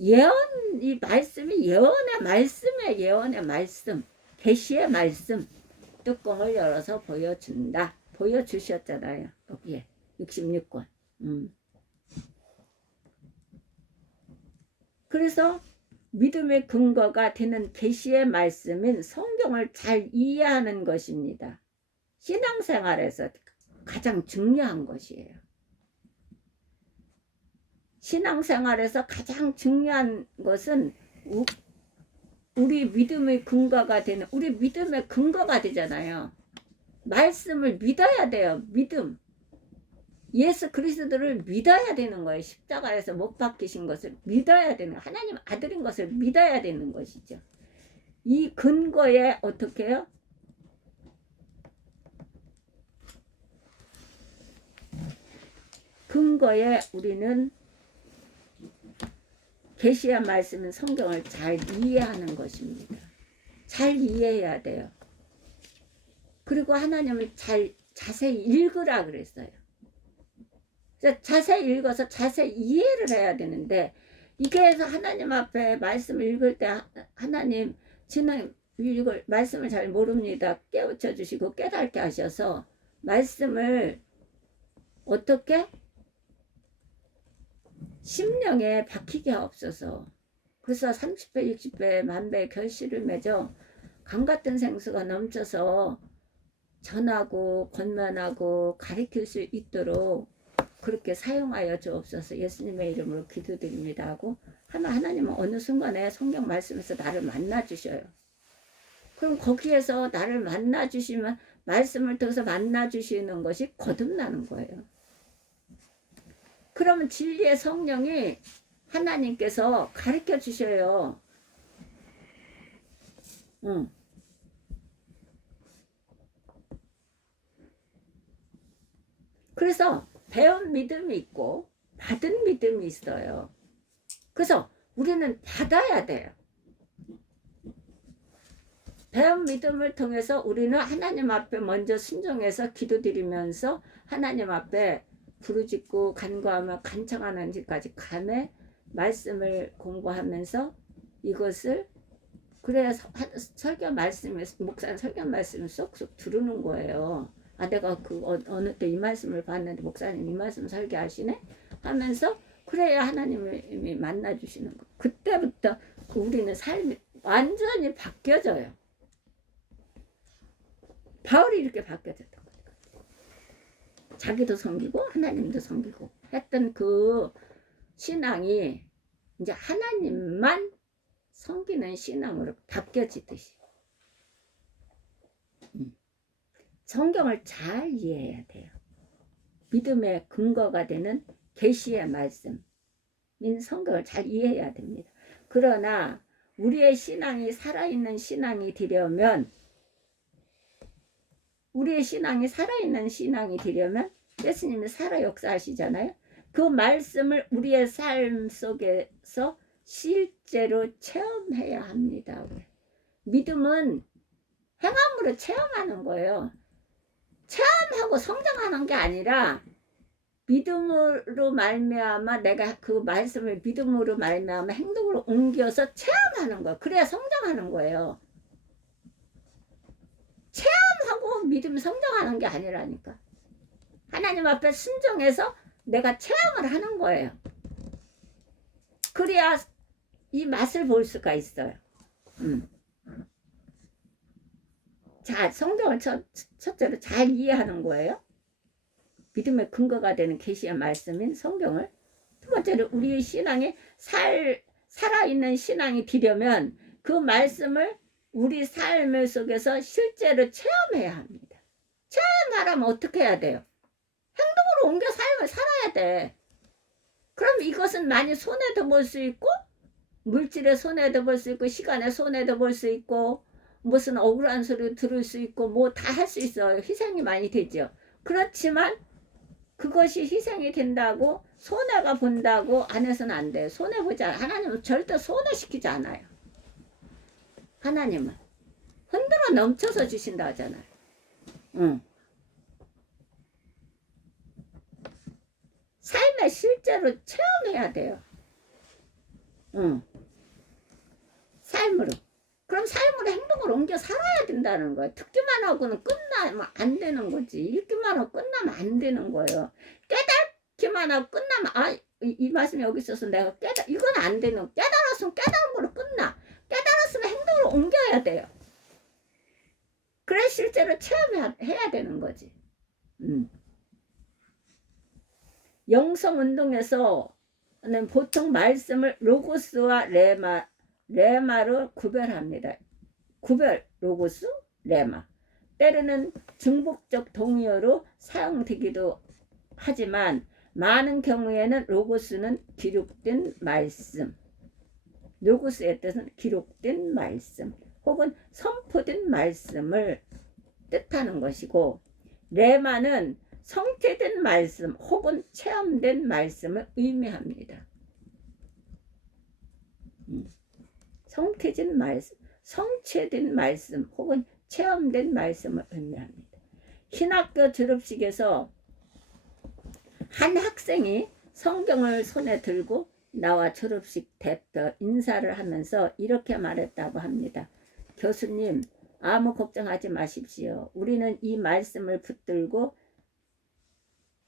예언 이 말씀이 예언의 말씀이에요. 예언의 말씀. 계시의 말씀. 뚜껑을 열어서 보여준다. 보여주셨잖아요. 여기에 66권. 그래서 믿음의 근거가 되는 계시의 말씀인 성경을 잘 이해하는 것입니다. 신앙생활에서 가장 중요한 것이에요. 신앙생활에서 가장 중요한 것은 우리 믿음의 근거가 되는 우리 믿음의 근거가 되잖아요. 말씀을 믿어야 돼요. 믿음. 예수 그리스도를 믿어야 되는 거예요. 십자가에서 못 박히신 것을 믿어야 되는 하나님 아들인 것을 믿어야 되는 것이죠. 이 근거에 어떻게 해요? 근거에 우리는 계시의 말씀은 성경을 잘 이해하는 것입니다. 잘 이해해야 돼요. 그리고 하나님을 자세히 읽으라 그랬어요. 자세히 읽어서 자세히 이해를 해야 되는데 이게 해서 하나님 앞에 말씀을 읽을 때 하나님 저는 말씀을 잘 모릅니다. 깨우쳐 주시고 깨닫게 하셔서 말씀을 어떻게 심령에 박히게 하옵소서. 그래서 30배 60배 만배 결실을 맺어 강같은 생수가 넘쳐서 전하고 권면하고 가르칠 수 있도록 그렇게 사용하여 주옵소서. 예수님의 이름으로 기도드립니다 하고 하면 하나님은 어느 순간에 성경 말씀에서 나를 만나 주셔요. 그럼 거기에서 나를 만나 주시면 말씀을 통해서 만나 주시는 것이 거듭나는 거예요. 그러면 진리의 성령이 하나님께서 가르쳐 주셔요. 그래서 배운 믿음이 있고 받은 믿음이 있어요. 그래서 우리는 받아야 돼요. 배운 믿음을 통해서 우리는 하나님 앞에 먼저 순종해서 기도드리면서 하나님 앞에 부르짖고 간구하며 간청하는 데까지 가매 말씀을 공부하면서 이것을 그래야 설교 말씀에 목사는 설교 말씀을 쏙쏙 들으는 거예요. 아 내가 그 어느 때 이 말씀을 봤는데 목사님 이 말씀 설교하시네 하면서 그래야 하나님이 만나 주시는 거. 그때부터 우리는 삶이 완전히 바뀌어져요. 바울이 이렇게 바뀌어졌던 거예요. 자기도 섬기고 하나님도 섬기고 했던 그 신앙이 이제 하나님만 섬기는 신앙으로 바뀌어지듯이 성경을 잘 이해해야 돼요. 믿음의 근거가 되는 계시의 말씀인 성경을 잘 이해해야 됩니다. 그러나 우리의 신앙이 살아있는 신앙이 되려면 예수님이 살아 역사하시잖아요. 그 말씀을 우리의 삶 속에서 실제로 체험해야 합니다. 믿음은 행함으로 체험하는 거예요. 체험하고 성장하는 게 아니라 믿음으로 말미암아 내가 그 말씀을 믿음으로 말미암아 행동으로 옮겨서 체험하는 거예요. 그래야 성장하는 거예요. 체험하고 믿음이 성장하는 게 아니라니까. 하나님 앞에 순종해서 내가 체험을 하는 거예요. 그래야 이 맛을 볼 수가 있어요. 자, 성경을 첫째로 잘 이해하는 거예요. 믿음의 근거가 되는 계시의 말씀인 성경을. 두 번째로 우리의 신앙이 살아있는 신앙이 되려면 그 말씀을 우리 삶 속에서 실제로 체험해야 합니다. 체험하려면 어떻게 해야 돼요? 행동으로 옮겨 삶을 살아야 돼. 그럼 이것은 많이 손해도 볼 수 있고 물질의 손해도 볼 수 있고 시간의 손해도 볼 수 있고 무슨 억울한 소리 들을 수 있고 뭐 다 할 수 있어요. 희생이 많이 되죠. 그렇지만 그것이 희생이 된다고 손해가 본다고 안 해서는 안 돼요. 손해보지 않아요. 하나님은 절대 손해시키지 않아요. 하나님은 흔들어 넘쳐서 주신다 하잖아요. 삶에 실제로 체험해야 돼요. 삶으로. 그럼 삶으로 행동을 옮겨 살아야 된다는 거예요. 듣기만 하고는 끝나면 안 되는 거지. 읽기만 하고 끝나면 안 되는 거예요. 깨닫기만 하고 끝나면 이 말씀이 여기 있어서 내가 이건 안 되는 거예요. 깨달았으면 깨달은 거로 끝나. 깨달았으면 행동으로 옮겨야 돼요. 그래 실제로 체험해야 되는 거지. 영성운동에서는 보통 말씀을 로고스와 레마로 구별합니다. 로고스, 레마. 때로는 중복적 동의어로 사용되기도 하지만 많은 경우에는 로고스는 기록된 말씀, 로고스의 뜻은 기록된 말씀 혹은 선포된 말씀을 뜻하는 것이고, 레마는 성취된 말씀 혹은 체험된 말씀을 의미합니다. 성취된 말씀 혹은 체험된 말씀을 의미합니다. 신학교 졸업식에서 한 학생이 성경을 손에 들고 나와 졸업식 대표 인사를 하면서 이렇게 말했다고 합니다. 교수님, 아무 걱정하지 마십시오. 우리는 이 말씀을 붙들고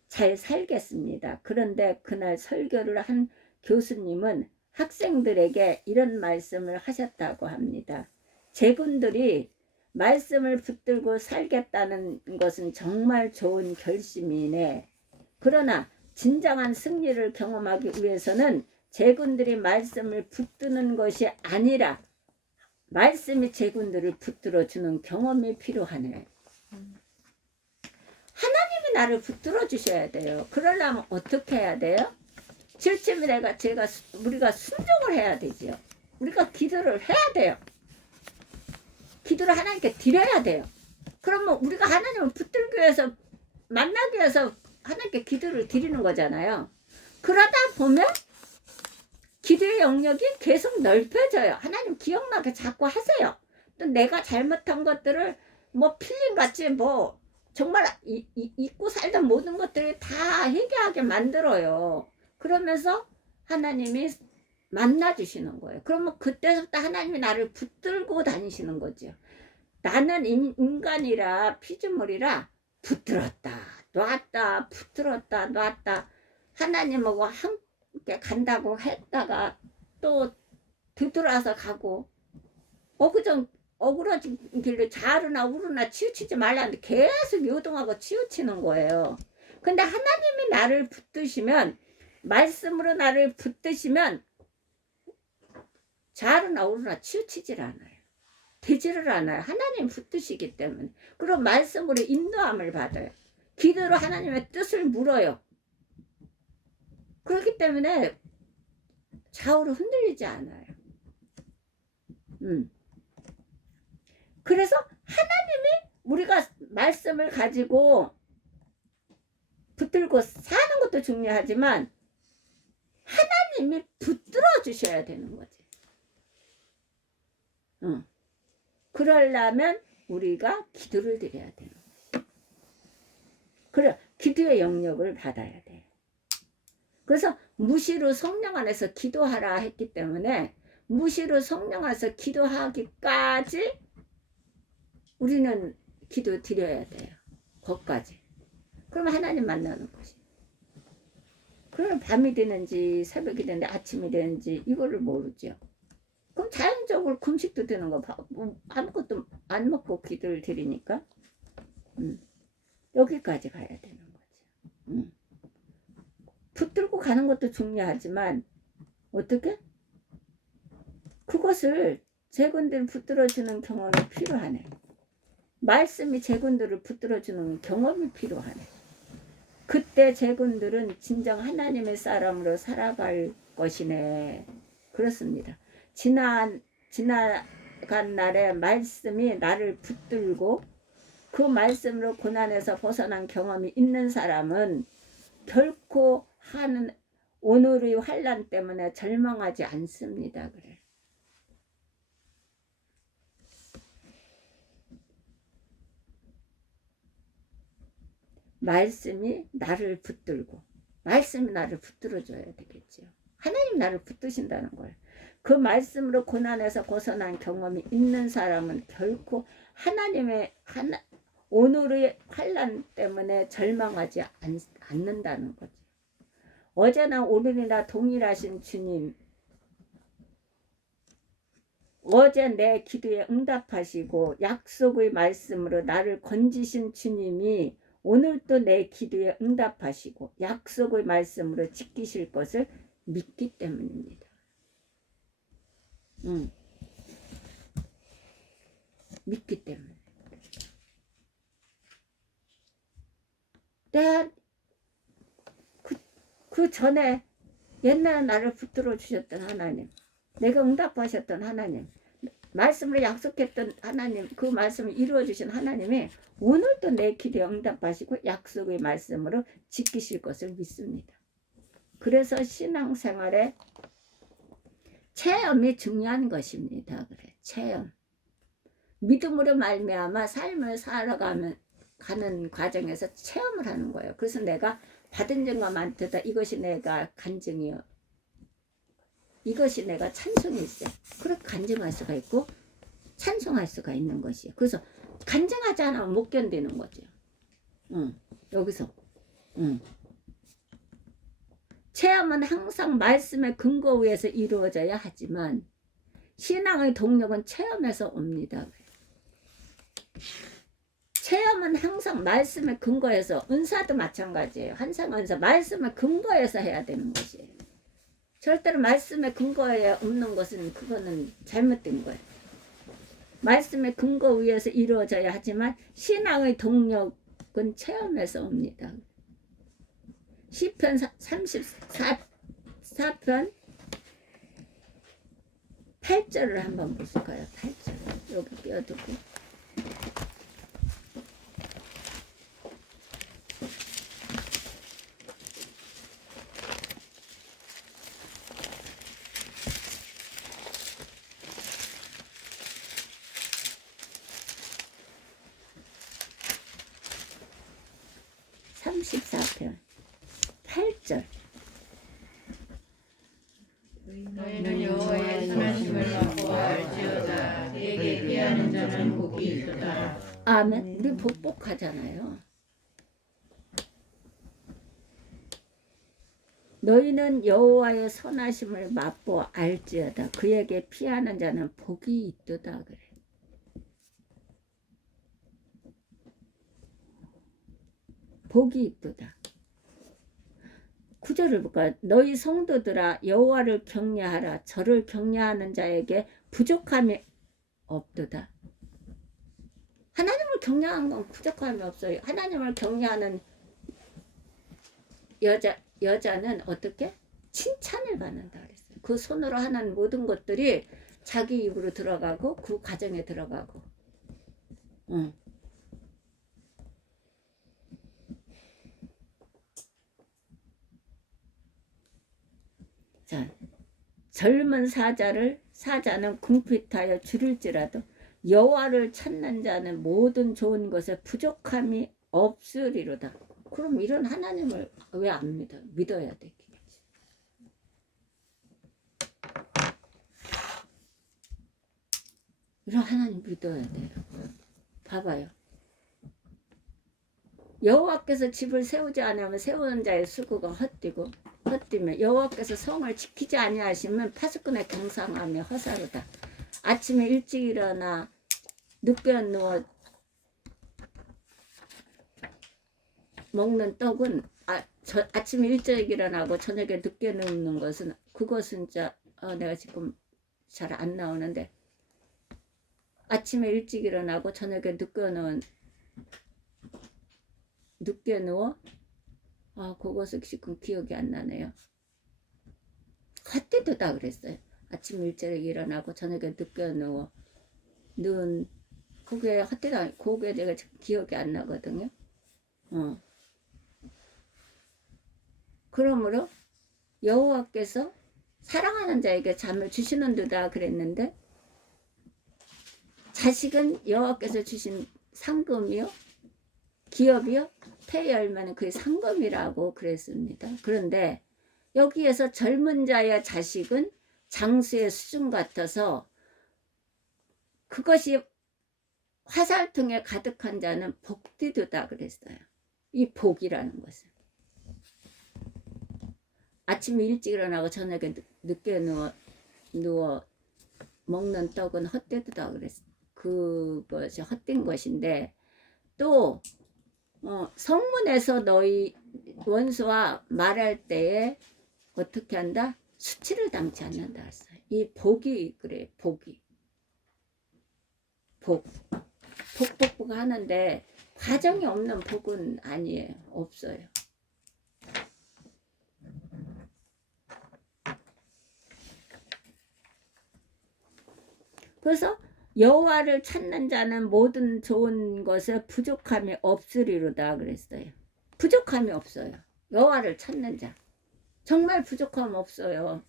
잘 살겠습니다. 그런데 그날 설교를 한 교수님은 학생들에게 이런 말씀을 하셨다고 합니다. 제군들이 말씀을 붙들고 살겠다는 것은 정말 좋은 결심이네. 그러나 진정한 승리를 경험하기 위해서는 제군들이 말씀을 붙드는 것이 아니라 말씀이 제군들을 붙들어주는 경험이 필요하네. 하나님이 나를 붙들어 주셔야 돼요. 그러려면 어떻게 해야 돼요? 우리가 순종을 해야 되죠. 우리가 기도를 해야 돼요. 기도를 하나님께 드려야 돼요. 그러면 우리가 하나님을 붙들기 위해서 만나기 위해서 하나님께 기도를 드리는 거잖아요. 그러다 보면 기도의 영역이 계속 넓혀져요. 하나님 기억나게 자꾸 하세요. 또 내가 잘못한 것들을 뭐 필름같이 뭐 정말 잊고 살던 모든 것들을 다 회개하게 만들어요. 그러면서 하나님이 만나 주시는 거예요. 그러면 그때부터 하나님이 나를 붙들고 다니시는 거죠. 나는 인간이라 피조물이라 붙들었다 놨다 붙들었다 놨다 하나님하고 함께 간다고 했다가 또 뒤돌아서 가고 억울해진 길로 좌르나 우르나 치우치지 말라는데 계속 요동하고 치우치는 거예요. 근데 하나님이 나를 붙드시면, 말씀으로 나를 붙드시면 좌르나 우르나 치우치질 않아요. 되지를 않아요. 하나님 붙드시기 때문에. 그리고 말씀으로 인도함을 받아요. 기도로 하나님의 뜻을 물어요. 그렇기 때문에 좌우로 흔들리지 않아요. 그래서 하나님이 우리가 말씀을 가지고 붙들고 사는 것도 중요하지만 하나님이 붙들어 주셔야 되는 거지. 그러려면 우리가 기도를 드려야 되는 거지. 그래, 기도의 영역을 받아야 돼. 그래서 무시로 성령 안에서 기도하라 했기 때문에 무시로 성령 안에서 기도하기까지 우리는 기도 드려야 돼요. 거기까지. 그러면 하나님 만나는 것이. 그러면 밤이 되는지 새벽이 되는지 아침이 되는지 이거를 모르죠. 그럼 자연적으로 금식도 되는 거 뭐 아무것도 안 먹고 기도를 드리니까 여기까지 가야 되는 거죠. 붙들고 가는 것도 중요하지만 어떻게? 그것을 제군들 붙들어주는 경험이 필요하네. 말씀이 제군들을 붙들어주는 경험이 필요하네. 그때 제군들은 진정 하나님의 사람으로 살아갈 것이네. 그렇습니다. 지나간 날에 말씀이 나를 붙들고 그 말씀으로 고난에서 벗어난 경험이 있는 사람은 결코 하는 오늘의 환난 때문에 절망하지 않습니다. 그래. 말씀이 나를 붙들고, 말씀이 나를 붙들어줘야 되겠죠. 하나님 나를 붙드신다는 거예요. 그 말씀으로 고난에서 벗어난 경험이 있는 사람은 결코 하나님의 오늘의 환난 때문에 절망하지 않는다는 거죠. 어제나 오늘이나 동일하신 주님, 어제 내 기도에 응답하시고 약속의 말씀으로 나를 건지신 주님이 오늘도 내 기도에 응답하시고 약속의 말씀으로 지키실 것을 믿기 때문입니다. 믿기 때문에. 내가 그 전에 옛날에 나를 붙들어 주셨던 하나님, 내가 응답하셨던 하나님, 말씀으로 약속했던 하나님, 그 말씀을 이루어 주신 하나님이 오늘도 내 기도에 응답하시고 약속의 말씀으로 지키실 것을 믿습니다. 그래서 신앙생활에 체험이 중요한 것입니다. 그래, 체험. 믿음으로 말미암아 삶을 살아가는 과정에서 체험을 하는 거예요. 그래서 내가 받은 증거 많도다. 이것이 내가 간증이요. 이것이 내가 찬송일세. 그렇게 간증할 수가 있고 찬송할 수가 있는 것이에요. 그래서 간증하지 않으면 못 견디는 거죠. 여기서. 체험은 항상 말씀의 근거 위에서 이루어져야 하지만 신앙의 동력은 체험에서 옵니다. 체험은 항상 말씀의 근거에서, 은사도 마찬가지예요. 한상 은사 말씀의 근거에서 해야 되는 것이에요. 절대로 말씀의 근거에 없는 것은 그거는 잘못된 거예요. 말씀의 근거 위에서 이루어져야 하지만 신앙의 동력은 체험에서 옵니다. 시편 34편 8절을 한번 보실까요? 8절 여기 띄워두고 34편 8절 너희는 여호와의 선하심을 맛보 알지어다. 그에게 피하는 자는 복이 있도다. 아멘. 우리 복복하잖아요. 너희는 여호와의 선하심을 맛보 알지어다. 그에게 피하는 자는 복이 있도다 그래. 복이 있도다. 9절을 볼까? 너희 성도들아 여호와를 경외하라. 저를 경외하는 자에게 부족함이 없도다. 하나님을 경외하는 건 부족함이 없어요. 하나님을 경외하는 여자는 어떻게? 칭찬을 받는다 그랬어요. 그 손으로 하는 모든 것들이 자기 입으로 들어가고 그 가정에 들어가고. 자, 젊은 사자는 궁핍하여 줄일지라도 여호와를 찾는 자는 모든 좋은 것에 부족함이 없으리로다. 그럼 이런 하나님을 왜 안 믿어? 믿어야 되겠지. 이런 하나님 믿어야 돼요. 봐봐요. 여호와께서 집을 세우지 않으면 세우는 자의 수고가 헛되며 여호와께서 성을 지키지 아니하시면 파수꾼의 경상하며 허사로다. 아침에 일찍 일어나 늦게 누워 먹는 떡은 아침에 일찍 일어나고 저녁에 늦게 눕는 것은 그것은 진짜 내가 지금 잘 안 나오는데 아침에 일찍 일어나고 저녁에 늦게 누워 그것은 지금 기억이 안 나네요. 헛되도다 그랬어요. 아침 일찍 일어나고 저녁에 늦게 누워 그게 헛되다. 그게 내가 지금 기억이 안 나거든요. 그러므로 여호와께서 사랑하는 자에게 잠을 주시는도다 그랬는데 자식은 여호와께서 주신 상금이요 기업이요 폐 열매는 그게 상금이라고 그랬습니다. 그런데 여기에서 젊은 자의 자식은 장수의 수준 같아서 그것이 화살통에 가득한 자는 복되도다 그랬어요. 이 복이라는 것은 아침에 일찍 일어나고 저녁에 늦게 누워 먹는 떡은 헛되도다 그랬어요. 그것이 헛된 것인데 또 성문에서 너희 원수와 말할 때에 어떻게 한다? 수치를 당치 않는다 했어요. 이 복이 그래. 복이 복 하는데 과정이 없는 복은 아니에요. 없어요. 그래서 여호와를 찾는 자는 모든 좋은 것에 부족함이 없으리로다 그랬어요. 부족함이 없어요. 여호와를 찾는 자 정말 부족함 없어요.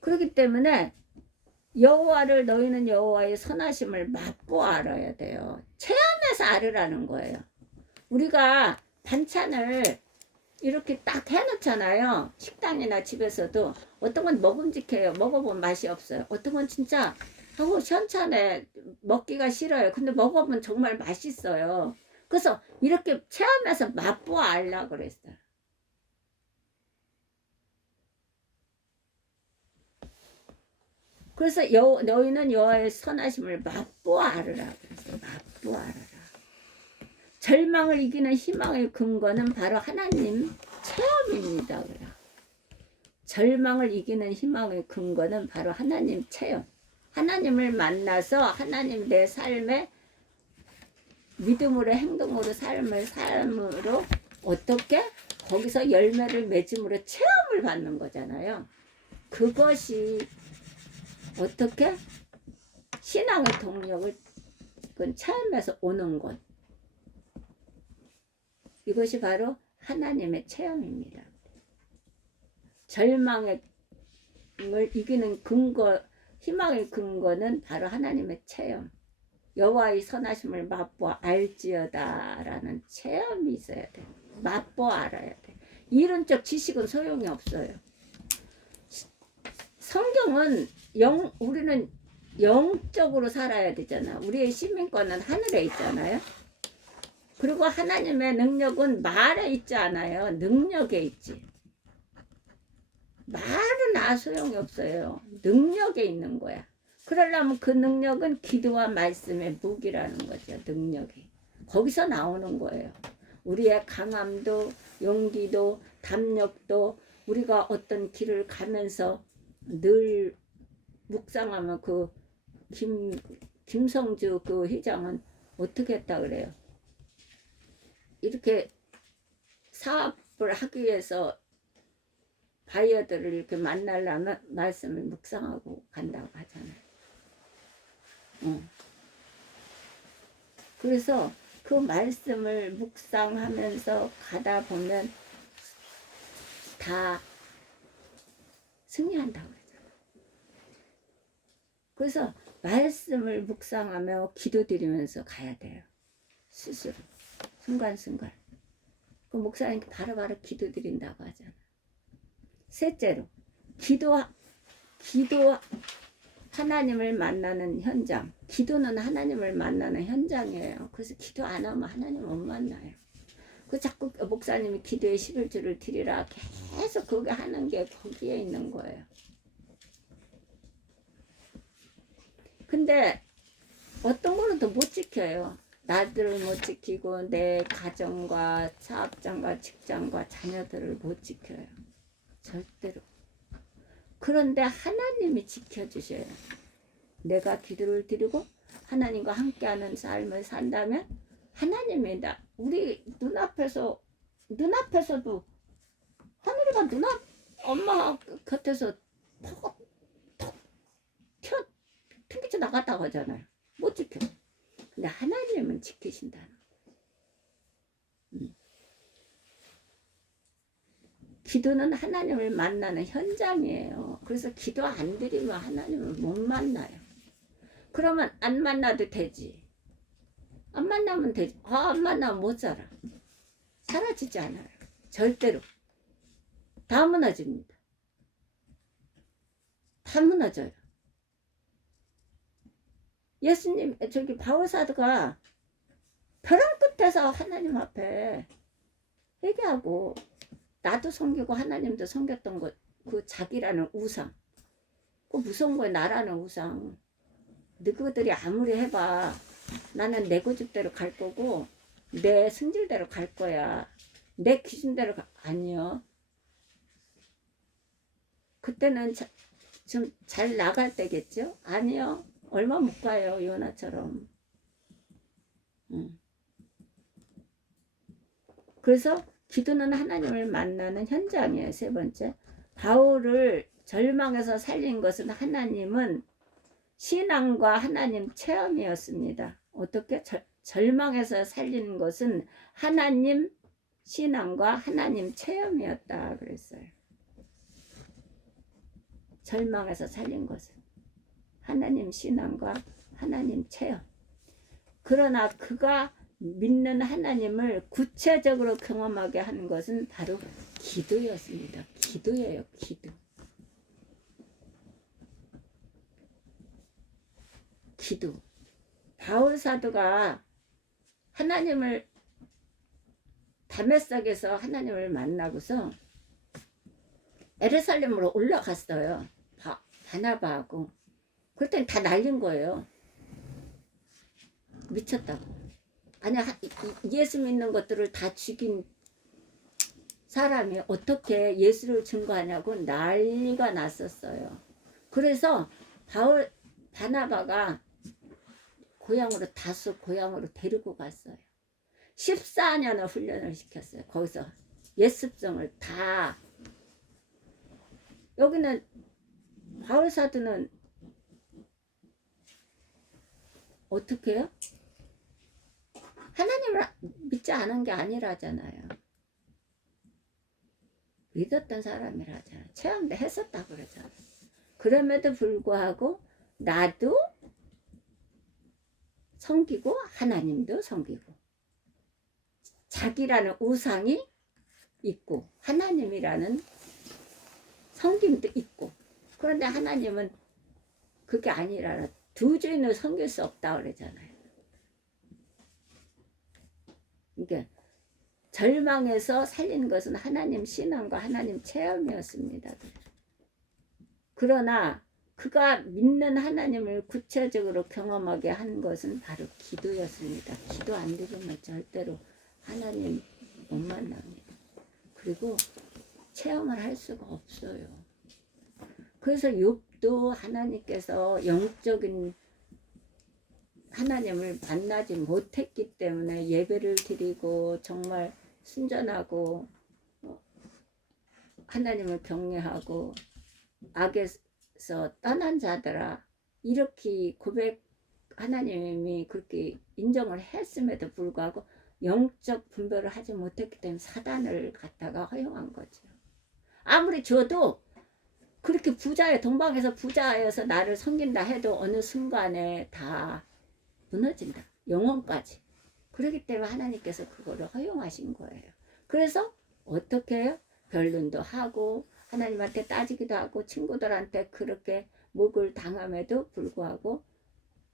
그렇기 때문에 너희는 여호와의 선하심을 맛보 알아야 돼요. 체험해서 알으라는 거예요. 우리가 반찬을 이렇게 딱 해놓잖아요. 식당이나 집에서도 어떤 건 먹음직해요. 먹어보면 맛이 없어요. 어떤 건 진짜 하고 현찬에 먹기가 싫어요. 근데 먹어보면 정말 맛있어요. 그래서 이렇게 체험해서 맛보 알라 그랬어요. 그래서 너희는 여호와의 선하심을 맛보 알으라 그랬어요. 맛보 알아라. 절망을 이기는 희망의 근거는 바로 하나님 체험입니다. 그래. 절망을 이기는 희망의 근거는 바로 하나님 체험. 하나님을 만나서 하나님 내 삶에 믿음으로 행동으로 삶으로 어떻게 거기서 열매를 맺음으로 체험을 받는 거잖아요. 그것이 어떻게 신앙의 동력을 체험해서 오는 것. 이것이 바로 하나님의 체험입니다. 절망을 이기는 근거, 희망의 근거는 바로 하나님의 체험. 여호와의 선하심을 맛보 알지어다라는 체험이 있어야 돼. 맛보 알아야 돼. 이론적 지식은 소용이 없어요. 성경은 우리는 영적으로 살아야 되잖아. 우리의 시민권은 하늘에 있잖아요. 그리고 하나님의 능력은 말에 있지 않아요. 능력에 있지. 말은 소용이 없어요. 능력에 있는 거야. 그러려면 그 능력은 기도와 말씀의 무기라는 거죠. 능력이. 거기서 나오는 거예요. 우리의 강함도 용기도 담력도 우리가 어떤 길을 가면서 늘 묵상하면 그 김성주 그 회장은 어떻게 했다 그래요? 이렇게 사업을 하기 위해서 바이어들을 이렇게 만나려면 말씀을 묵상하고 간다고 하잖아요. 그래서 그 말씀을 묵상하면서 가다 보면 다 승리한다고 그러잖아요. 그래서 말씀을 묵상하며 기도드리면서 가야 돼요. 스스로 순간순간. 그 목사님께 바로바로 기도드린다고 하잖아. 셋째로 기도 하나님을 만나는 현장. 기도는 하나님을 만나는 현장이에요. 그래서 기도 안 하면 하나님 못 만나요. 그 자꾸 목사님이 기도에 11조를 드리라 계속 그게 하는 게 거기에 있는 거예요. 근데 어떤 거는 못 지켜요. 나들을 못 지키고 내 가정과 사업장과 직장과 자녀들을 못 지켜요. 절대로. 그런데 하나님이 지켜주셔요. 내가 기도를 드리고 하나님과 함께하는 삶을 산다면 하나님이 우리 눈앞에서도 하늘이가 엄마 곁에서 턱 튕기쳐 나갔다고 하잖아요. 못 지켜. 근데 하나님은 지키신다는 거예요. 기도는 하나님을 만나는 현장이에요. 그래서 기도 안 드리면 하나님을 못 만나요. 그러면 안 만나도 되지. 안 만나면 되지. 안 만나면 못 살아. 사라지지 않아요. 절대로. 다 무너집니다. 다 무너져요. 예수님, 바울사도가 벼랑 끝에서 하나님 앞에 회개하고 나도 섬기고 하나님도 섬겼던 것, 그 자기라는 우상. 그 무서운 거야, 나라는 우상. 너희들이 아무리 해봐. 나는 내 고집대로 갈 거고 내 승질대로 갈 거야. 내 기준대로 아니요. 그때는 좀 잘 나갈 때겠죠? 아니요. 얼마 못 가요. 요나처럼. 그래서 기도는 하나님을 만나는 현장이에요. 세 번째. 바울을 절망에서 살린 것은 하나님은 신앙과 하나님 체험이었습니다. 어떻게? 절망에서 살리는 것은 하나님 신앙과 하나님 체험이었다 그랬어요. 절망에서 살린 것은 하나님 신앙과 하나님 체험. 그러나 그가 믿는 하나님을 구체적으로 경험하게 하는 것은 바로 기도였습니다. 기도예요. 기도. 기도. 바울 사도가 하나님을 다메섹에서 하나님을 만나고서 예루살렘으로 올라갔어요. 바나바하고. 그랬더니 다 날린 거예요. 미쳤다고. 아니 예수 믿는 것들을 다 죽인 사람이 어떻게 예수를 증거하냐고 난리가 났었어요. 그래서 바나바가 고향으로 다소 고향으로 데리고 갔어요. 14년을 훈련을 시켰어요. 거기서 예습성을 다. 여기는 바울 사도는 어떻게 해요? 하나님을 믿지 않은 게 아니라잖아요. 믿었던 사람이라잖아요. 체험도 했었다고 그러잖아요. 그럼에도 불구하고 나도 섬기고 하나님도 섬기고 자기라는 우상이 있고 하나님이라는 섬김도 있고 그런데 하나님은 그게 아니라 두 주인을 섬길 수 없다 그러잖아요. 이게 절망에서 살린 것은 하나님 신앙과 하나님 체험이었습니다. 그러나 그가 믿는 하나님을 구체적으로 경험하게 한 것은 바로 기도였습니다. 기도 안 드리면 절대로 하나님 못 만납니다. 그리고 체험을 할 수가 없어요. 그래서 욥도 하나님께서 영적인 하나님을 만나지 못했기 때문에 예배를 드리고 정말 순전하고 하나님을 경외하고 악에서 떠난 자들아 이렇게 하나님이 그렇게 인정을 했음에도 불구하고 영적 분별을 하지 못했기 때문에 사단을 갖다가 허용한 거죠. 아무리 줘도 그렇게 동방에서 부자여서 나를 섬긴다 해도 어느 순간에 다 무너진다. 영혼까지. 그렇기 때문에 하나님께서 그거를 허용하신 거예요. 그래서 어떻게 해요? 변론도 하고 하나님한테 따지기도 하고 친구들한테 그렇게 목을 당함에도 불구하고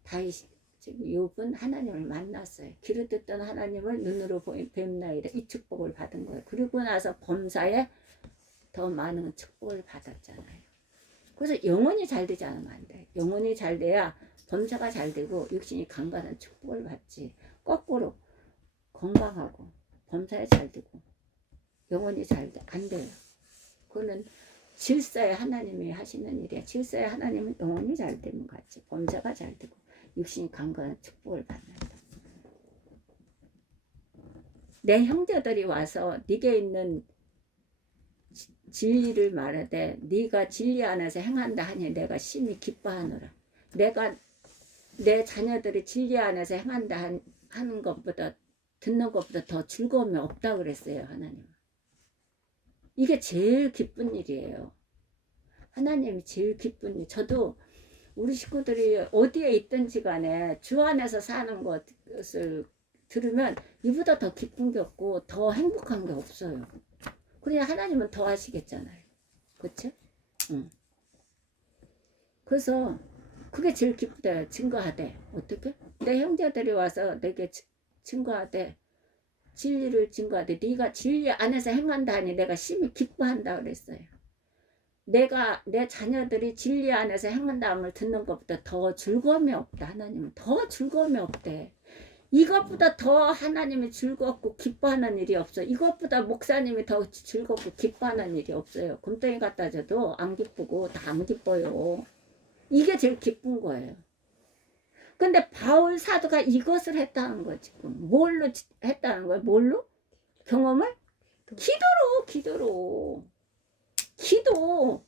욥은 하나님을 만났어요. 귀로 듣던 하나님을 눈으로 뵙나이다. 이 축복을 받은 거예요. 그리고 나서 범사에 더 많은 축복을 받았잖아요. 그래서 영혼이 잘 되지 않으면 안 돼. 영혼이 잘 돼야 범사가 잘 되고 육신이 강건한 축복을 받지. 거꾸로 건강하고 범사에 잘 되고 영혼이 잘 돼. 안 돼요. 그거는 질서에 하나님이 하시는 일이야. 질서에 하나님은 영혼이 잘 되면 같이 범사가 잘 되고 육신이 강건한 축복을 받는다. 내 형제들이 와서 네게 있는 진리를 말하되 네가 진리 안에서 행한다 하니 내가 심히 기뻐하노라. 내가 내 자녀들이 진리 안에서 행한다 하는 것보다 듣는 것보다 더 즐거움이 없다 그랬어요. 하나님은. 이게 제일 기쁜 일이에요. 하나님이 제일 기쁜 일. 저도 우리 식구들이 어디에 있든지 간에 주 안에서 사는 것을 들으면 이보다 더 기쁜 게 없고 더 행복한 게 없어요. 그냥 하나님은 더 하시겠잖아요. 그렇죠? 응. 그래서 그게 제일 기쁘다. 증거하되. 어떻게? 내 형제들이 와서 내게 증거하되 진리를 증거하되 네가 진리 안에서 행한다 하니 내가 심히 기뻐한다 그랬어요. 내가 내 자녀들이 진리 안에서 행한다함을 듣는 것보다 더 즐거움이 없다. 하나님은 더 즐거움이 없대. 이것보다 더 하나님이 즐겁고 기뻐하는 일이 없어. 이것보다 목사님이 더 즐겁고 기뻐하는 일이 없어요. 곰덩이 갖다 줘도 안 기쁘고 다 안 기뻐요. 이게 제일 기쁜 거예요. 근데 바울 사도가 이것을 했다는 거지. 뭘로 했다는 거예요? 뭘로? 경험을? 기도로. 기도.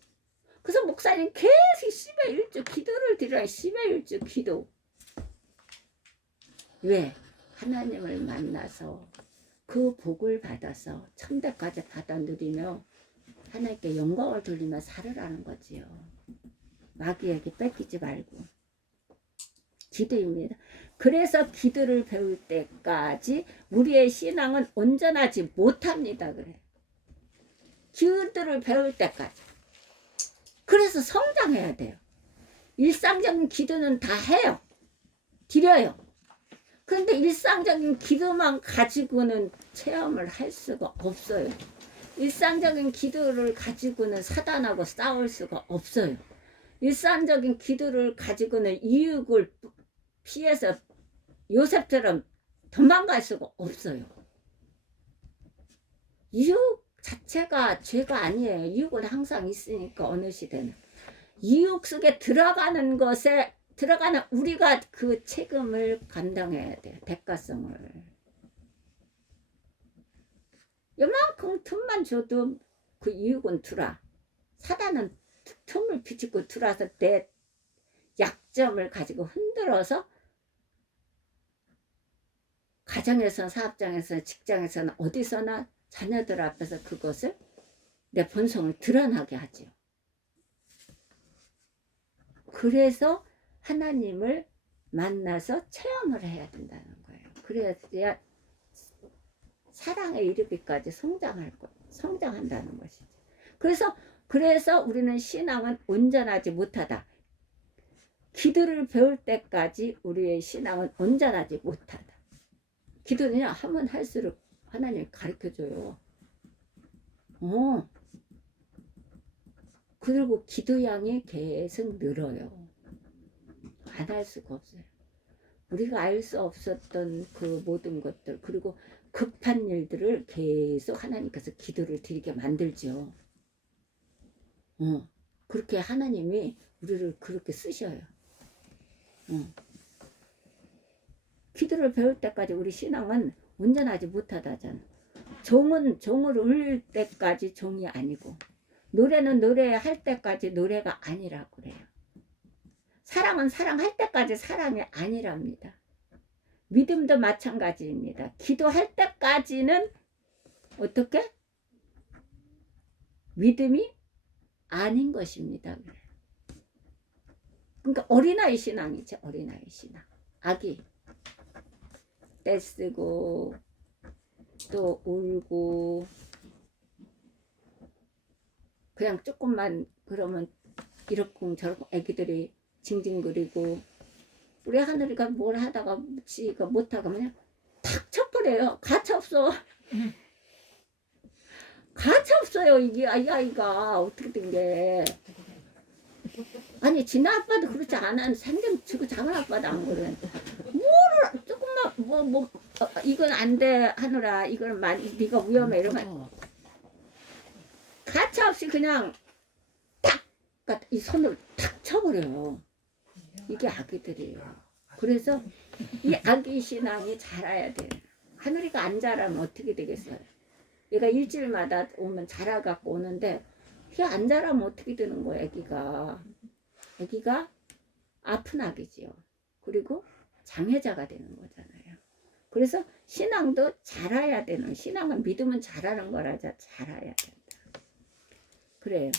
그래서 목사님 계속 10의 1조 기도를 드려요. 10의 1조 기도. 왜? 하나님을 만나서 그 복을 받아서 천대까지 받아 누리며 하나님께 영광을 돌리며 살으라는 거지요. 마귀에게 뺏기지 말고. 기도입니다. 그래서 기도를 배울 때까지 우리의 신앙은 온전하지 못합니다. 그래. 기도를 배울 때까지. 그래서 성장해야 돼요. 일상적인 기도는 다 해요. 드려요. 그런데 일상적인 기도만 가지고는 체험을 할 수가 없어요. 일상적인 기도를 가지고는 사단하고 싸울 수가 없어요. 일상적인 기도를 가지고는 이익을 피해서 요셉처럼 도망갈 수가 없어요. 이익 자체가 죄가 아니에요. 이익은 항상 있으니까 어느 시대는. 이익 속에 들어가는 우리가 그 책임을 감당해야 돼요. 대가성을. 요만큼 틈만 줘도 그 이익은 들어. 사단은 틈을 비집고 들어와서 내 약점을 가지고 흔들어서 가정에서 사업장에서 직장에서는 어디서나 자녀들 앞에서 그것을 내 본성을 드러나게 하죠. 그래서 하나님을 만나서 체험을 해야 된다는 거예요. 그래야 사랑에 이르기까지 성장한다는 것이죠. 그래서 그래서 우리는 신앙은 온전하지 못하다. 기도를 배울 때까지 우리의 신앙은 온전하지 못하다. 기도는 하면 할수록 하나님이 가르쳐줘요. 그리고 기도량이 계속 늘어요. 안 할 수가 없어요. 우리가 알 수 없었던 그 모든 것들, 그리고 급한 일들을 계속 하나님께서 기도를 드리게 만들죠. 그렇게 하나님이 우리를 그렇게 쓰셔요. 기도를 배울 때까지 우리 신앙은 온전하지 못하다잖아. 종을 울릴 때까지 종이 아니고, 노래는 노래할 때까지 노래가 아니라고 그래요. 사랑은 사랑할 때까지 사랑이 아니랍니다. 믿음도 마찬가지입니다. 기도할 때까지는 어떻게? 믿음이 아닌 것입니다. 그러니까 어린아이 신앙이죠. 어린아이 신앙. 아기 떼쓰고 또 울고 그냥 조금만 그러면 이렇고 저렇고 애기들이 징징거리고, 우리 하늘이가 뭘 하다가 지가 못하고 그냥 탁 쳐버려요. 가차없어. 가차없어요. 이 아이가 어떻게 된 게. 아니 지나 아빠도 그렇지 않아. 생전 지고 작은 아빠도 안 그래. 뭐를 조금만 이건 안 돼 하느라, 이건 네가 위험해 이러면 가차없이 그냥 탁 이 손을 탁 쳐버려요. 이게 아기들이에요. 그래서 이 아기 신앙이 자라야 돼요. 하늘이가 안 자라면 어떻게 되겠어요? 얘가 일주일마다 오면 자라갖고 오는데, 이게 안 자라면 어떻게 되는 거야? 애기가 아픈 아기지요. 그리고 장애자가 되는 거잖아요. 그래서 신앙도 자라야 되는, 신앙은 믿음은 자라는 거라자 자라야 된다. 그래요.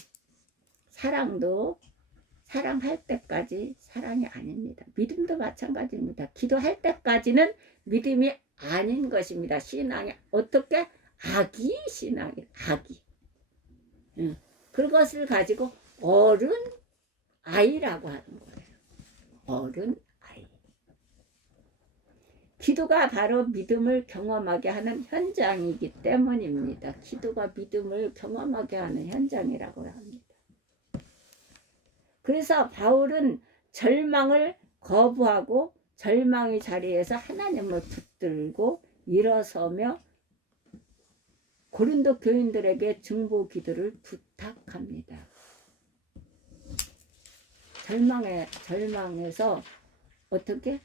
사랑도 사랑할 때까지 사랑이 아닙니다. 믿음도 마찬가지입니다. 기도할 때까지는 믿음이 아닌 것입니다. 신앙이 어떻게? 아기 신앙이, 아기. 그것을 가지고 어른 아이라고 하는 거예요. 어른 아이. 기도가 바로 믿음을 경험하게 하는 현장이기 때문입니다. 기도가 믿음을 경험하게 하는 현장이라고 합니다. 그래서 바울은 절망을 거부하고 절망의 자리에서 하나님을 붙들고 일어서며 고린도 교인들에게 중보 기도를 부탁합니다. 절망에서 어떻게?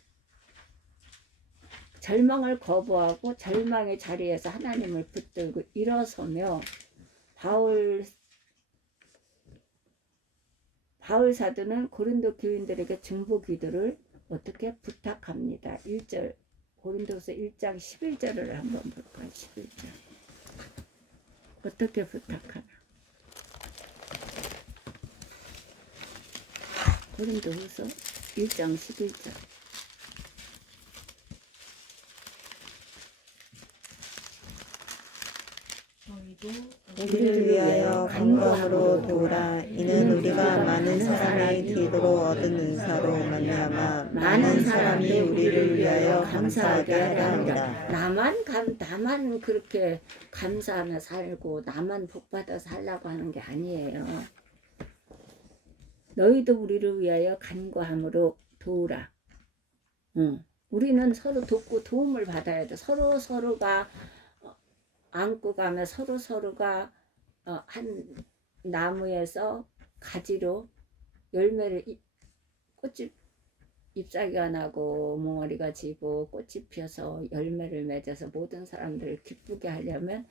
절망을 거부하고 절망의 자리에서 하나님을 붙들고 일어서며 바울 사도는 고린도 교인들에게 중보 기도를 어떻게 부탁합니다. 1절 고린도서 1장 11절을 한번 볼까요? 11절 어떻게 부탁하나. 고린도후서 1장 11절. 우리를 위하여 간구함으로 도우라. 이는 우리가 많은 사람의 기도로 얻은 은사로 말미암아 많은 사람이 우리를 위하여 감사하게 하려 합니다. 나만 그렇게 감사하며 살고 나만 복받아 살라고 하는 게 아니에요. 너희도 우리를 위하여 간구함으로 도우라. 우리는 서로 돕고 도움을 받아야 돼. 서로가 안고 가며 서로가 한 나무에서 가지로 열매를 꽃이 잎사귀가 나고 몽어리가 지고 꽃이 피어서 열매를 맺어서 모든 사람들을 기쁘게 하려면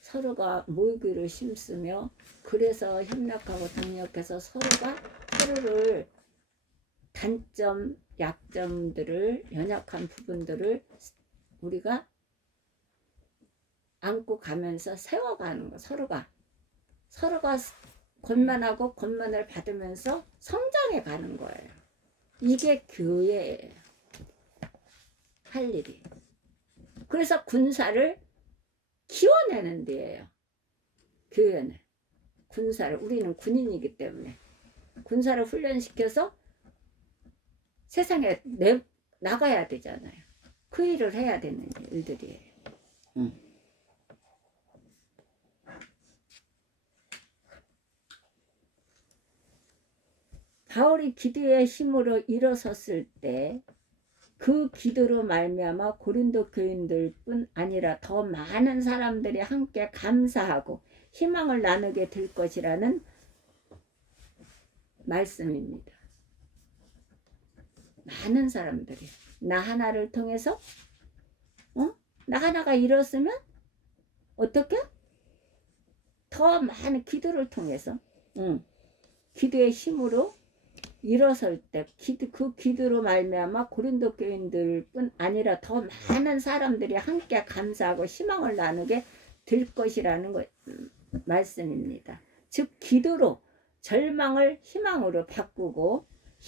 서로가 모이기를 심으며, 그래서 협력하고 동력해서 서로가 서로를 단점, 약점들을, 연약한 부분들을 우리가 안고 가면서 세워가는 거. 서로가 권면하고 권면을 받으면서 성장해 가는 거예요. 이게 교회예요. 할 일이. 그래서 군사를 키워내는 데예요. 교회는. 군사를, 우리는 군인이기 때문에 군사를 훈련시켜서 세상에 나가야 되잖아요. 그 일을 해야 되는 일들이에요. 바울이 기도의 힘으로 일어섰을 때 그 기도로 말미암아 고린도 교인들뿐 아니라 더 많은 사람들이 함께 감사하고 희망을 나누게 될 것이라는 말씀입니다. 많은 사람들이 나 하나를 통해서 나 하나가 일었으면 어떻게? 더 많은 기도를 통해서 기도의 힘으로 일어설 때 그 기도로 말미암아 고린도 교인들뿐 아니라 더 많은 사람들이 함께 감사하고 희망을 나누게 될 것이라는 말씀입니다. 즉 기도로 절망을 희망으로 바꾸고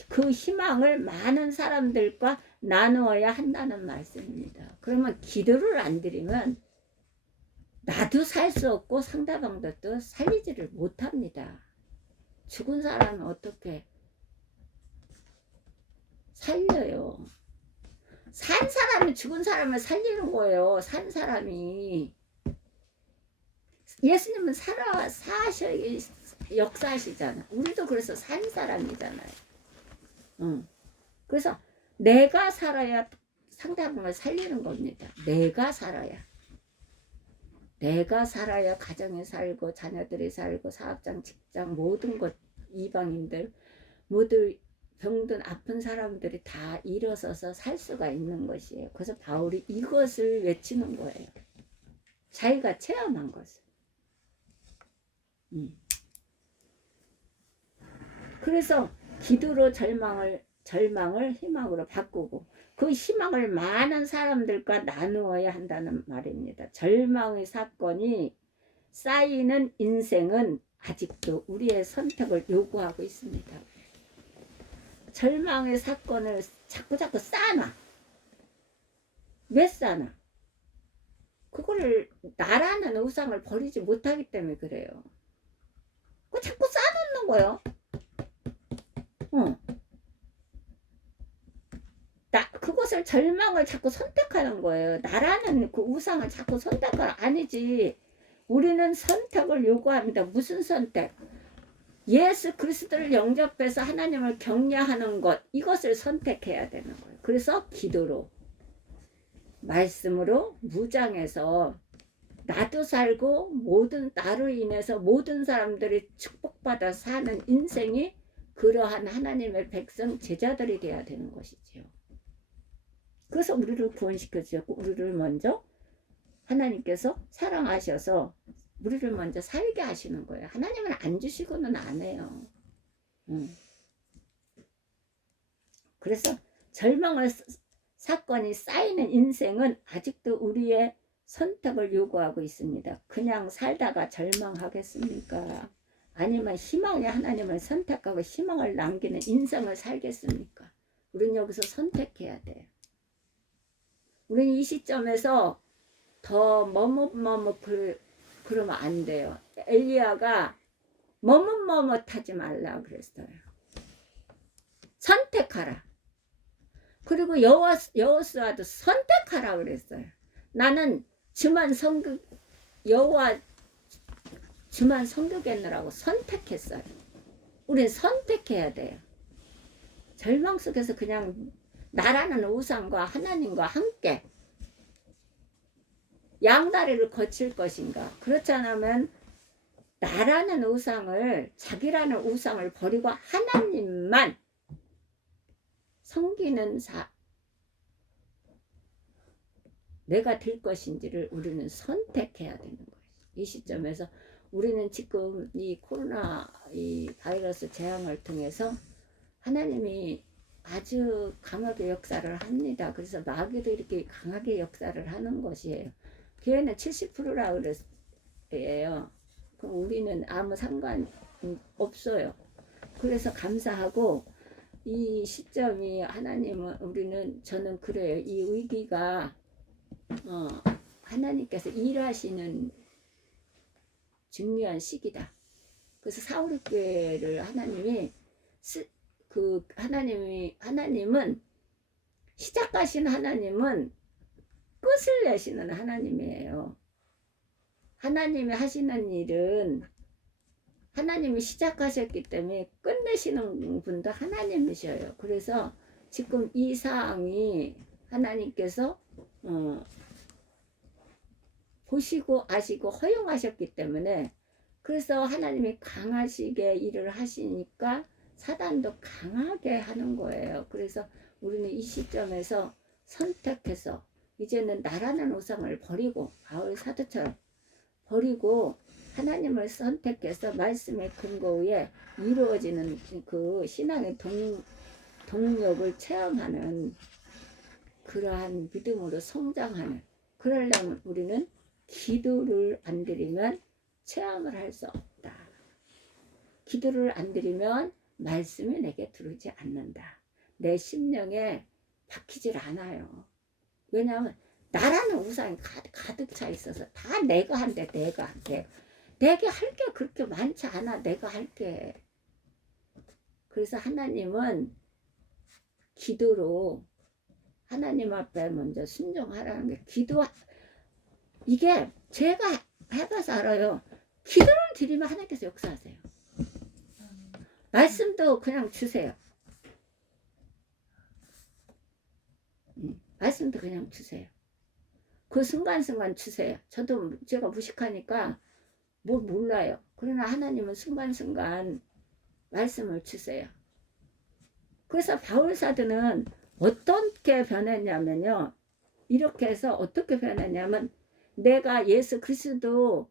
그 희망을 많은 사람들과 나누어야 한다는 말씀입니다. 그러면 기도를 안 드리면 나도 살 수 없고 상대방도 또 살리지를 못합니다. 죽은 사람은 어떻게 살려요? 산 사람이 죽은 사람을 살리는 거예요. 산 사람이. 예수님은 역사하시잖아. 우리도 그래서 산 사람이잖아요. 그래서 내가 살아야 상대방을 살리는 겁니다. 내가 살아야 가정이 살고 자녀들이 살고 사업장 직장 모든 것 이방인들 모두 병든 아픈 사람들이 다 일어서서 살 수가 있는 것이에요. 그래서 바울이 이것을 외치는 거예요. 자기가 체험한 것을. 그래서 기도로 절망을 희망으로 바꾸고 그 희망을 많은 사람들과 나누어야 한다는 말입니다. 절망의 사건이 쌓이는 인생은 아직도 우리의 선택을 요구하고 있습니다. 절망의 사건을 자꾸 쌓아놔. 왜 쌓아놔? 그거를 나라는 우상을 버리지 못하기 때문에 그래요. 그거 자꾸 쌓아놓는 거예요. 그것을 절망을 자꾸 선택하는 거예요. 나라는 그 우상을 자꾸 선택하는 아니지. 우리는 선택을 요구합니다. 무슨 선택? 예수 그리스도를 영접해서 하나님을 경외하는 것, 이것을 선택해야 되는 거예요. 그래서 기도로, 말씀으로 무장해서 나도 살고 나로 인해서 모든 사람들이 축복받아 사는 인생이 그러한 하나님의 백성 제자들이 되어야 되는 것이지요. 그래서 우리를 구원시켜 주셨고 우리를 먼저 하나님께서 사랑하셔서 우리를 먼저 살게 하시는 거예요. 하나님은 안 주시고는 안 해요. 그래서 절망의 사건이 쌓이는 인생은 아직도 우리의 선택을 요구하고 있습니다. 그냥 살다가 절망하겠습니까? 아니면 희망의 하나님을 선택하고 희망을 남기는 인생을 살겠습니까? 우리는 여기서 선택해야 돼요. 우리는 이 시점에서 더 그러면 안 돼요. 엘리야가 머뭇머뭇하지 말라 그랬어요. 선택하라. 그리고 여호수아도 선택하라 그랬어요. 나는 여호와 주만 섬기겠느라고 선택했어요. 우린 선택해야 돼요. 절망 속에서 그냥 나라는 우상과 하나님과 함께 양다리를 거칠 것인가? 그렇지 않으면 나라는 우상을, 자기라는 우상을 버리고 하나님만 섬기는 내가 될 것인지를 우리는 선택해야 되는 거예요. 이 시점에서 우리는 지금 이 코로나 이 바이러스 재앙을 통해서 하나님이 아주 강하게 역사를 합니다. 그래서 마귀도 이렇게 강하게 역사를 하는 것이에요. 교회는 70%라 그랬어요. 그럼 우리는 아무 상관 없어요. 그래서 감사하고 이 시점이 하나님은 저는 그래요. 이 위기가 하나님께서 일하시는 중요한 시기다. 그래서 사울교회를 하나님이 하나님은 시작하신 하나님은 끝을 내시는 하나님이에요. 하나님이 하시는 일은 하나님이 시작하셨기 때문에 끝내시는 분도 하나님이셔요. 그래서 지금 이 사항이 하나님께서 보시고 아시고 허용하셨기 때문에, 그래서 하나님이 강하시게 일을 하시니까 사단도 강하게 하는 거예요. 그래서 우리는 이 시점에서 선택해서 이제는 나라는 우상을 버리고, 바울 사도처럼 버리고 하나님을 선택해서 말씀의 근거 위에 이루어지는 그 신앙의 동력을 체험하는 그러한 믿음으로 성장하는, 그러려면 우리는 기도를 안 드리면 체험을 할 수 없다. 기도를 안 드리면 말씀이 내게 들어오지 않는다. 내 심령에 박히질 않아요. 왜냐하면 나라는 우상이 가득 차 있어서 다 내가 한대. 내게 할 게 그렇게 많지 않아. 내가 할게. 그래서 하나님은 기도로 하나님 앞에 먼저 순종하라는 게, 이게 제가 해봐서 알아요. 기도를 드리면 하나님께서 역사하세요. 말씀도 그냥 주세요. 말씀도 그냥 주세요. 그 순간순간 주세요. 저도 제가 무식하니까 뭘 몰라요. 그러나 하나님은 순간순간 말씀을 주세요. 그래서 바울 사도는 어떻게 변했냐면요. 이렇게 해서 어떻게 변했냐면, 내가 예수 그리스도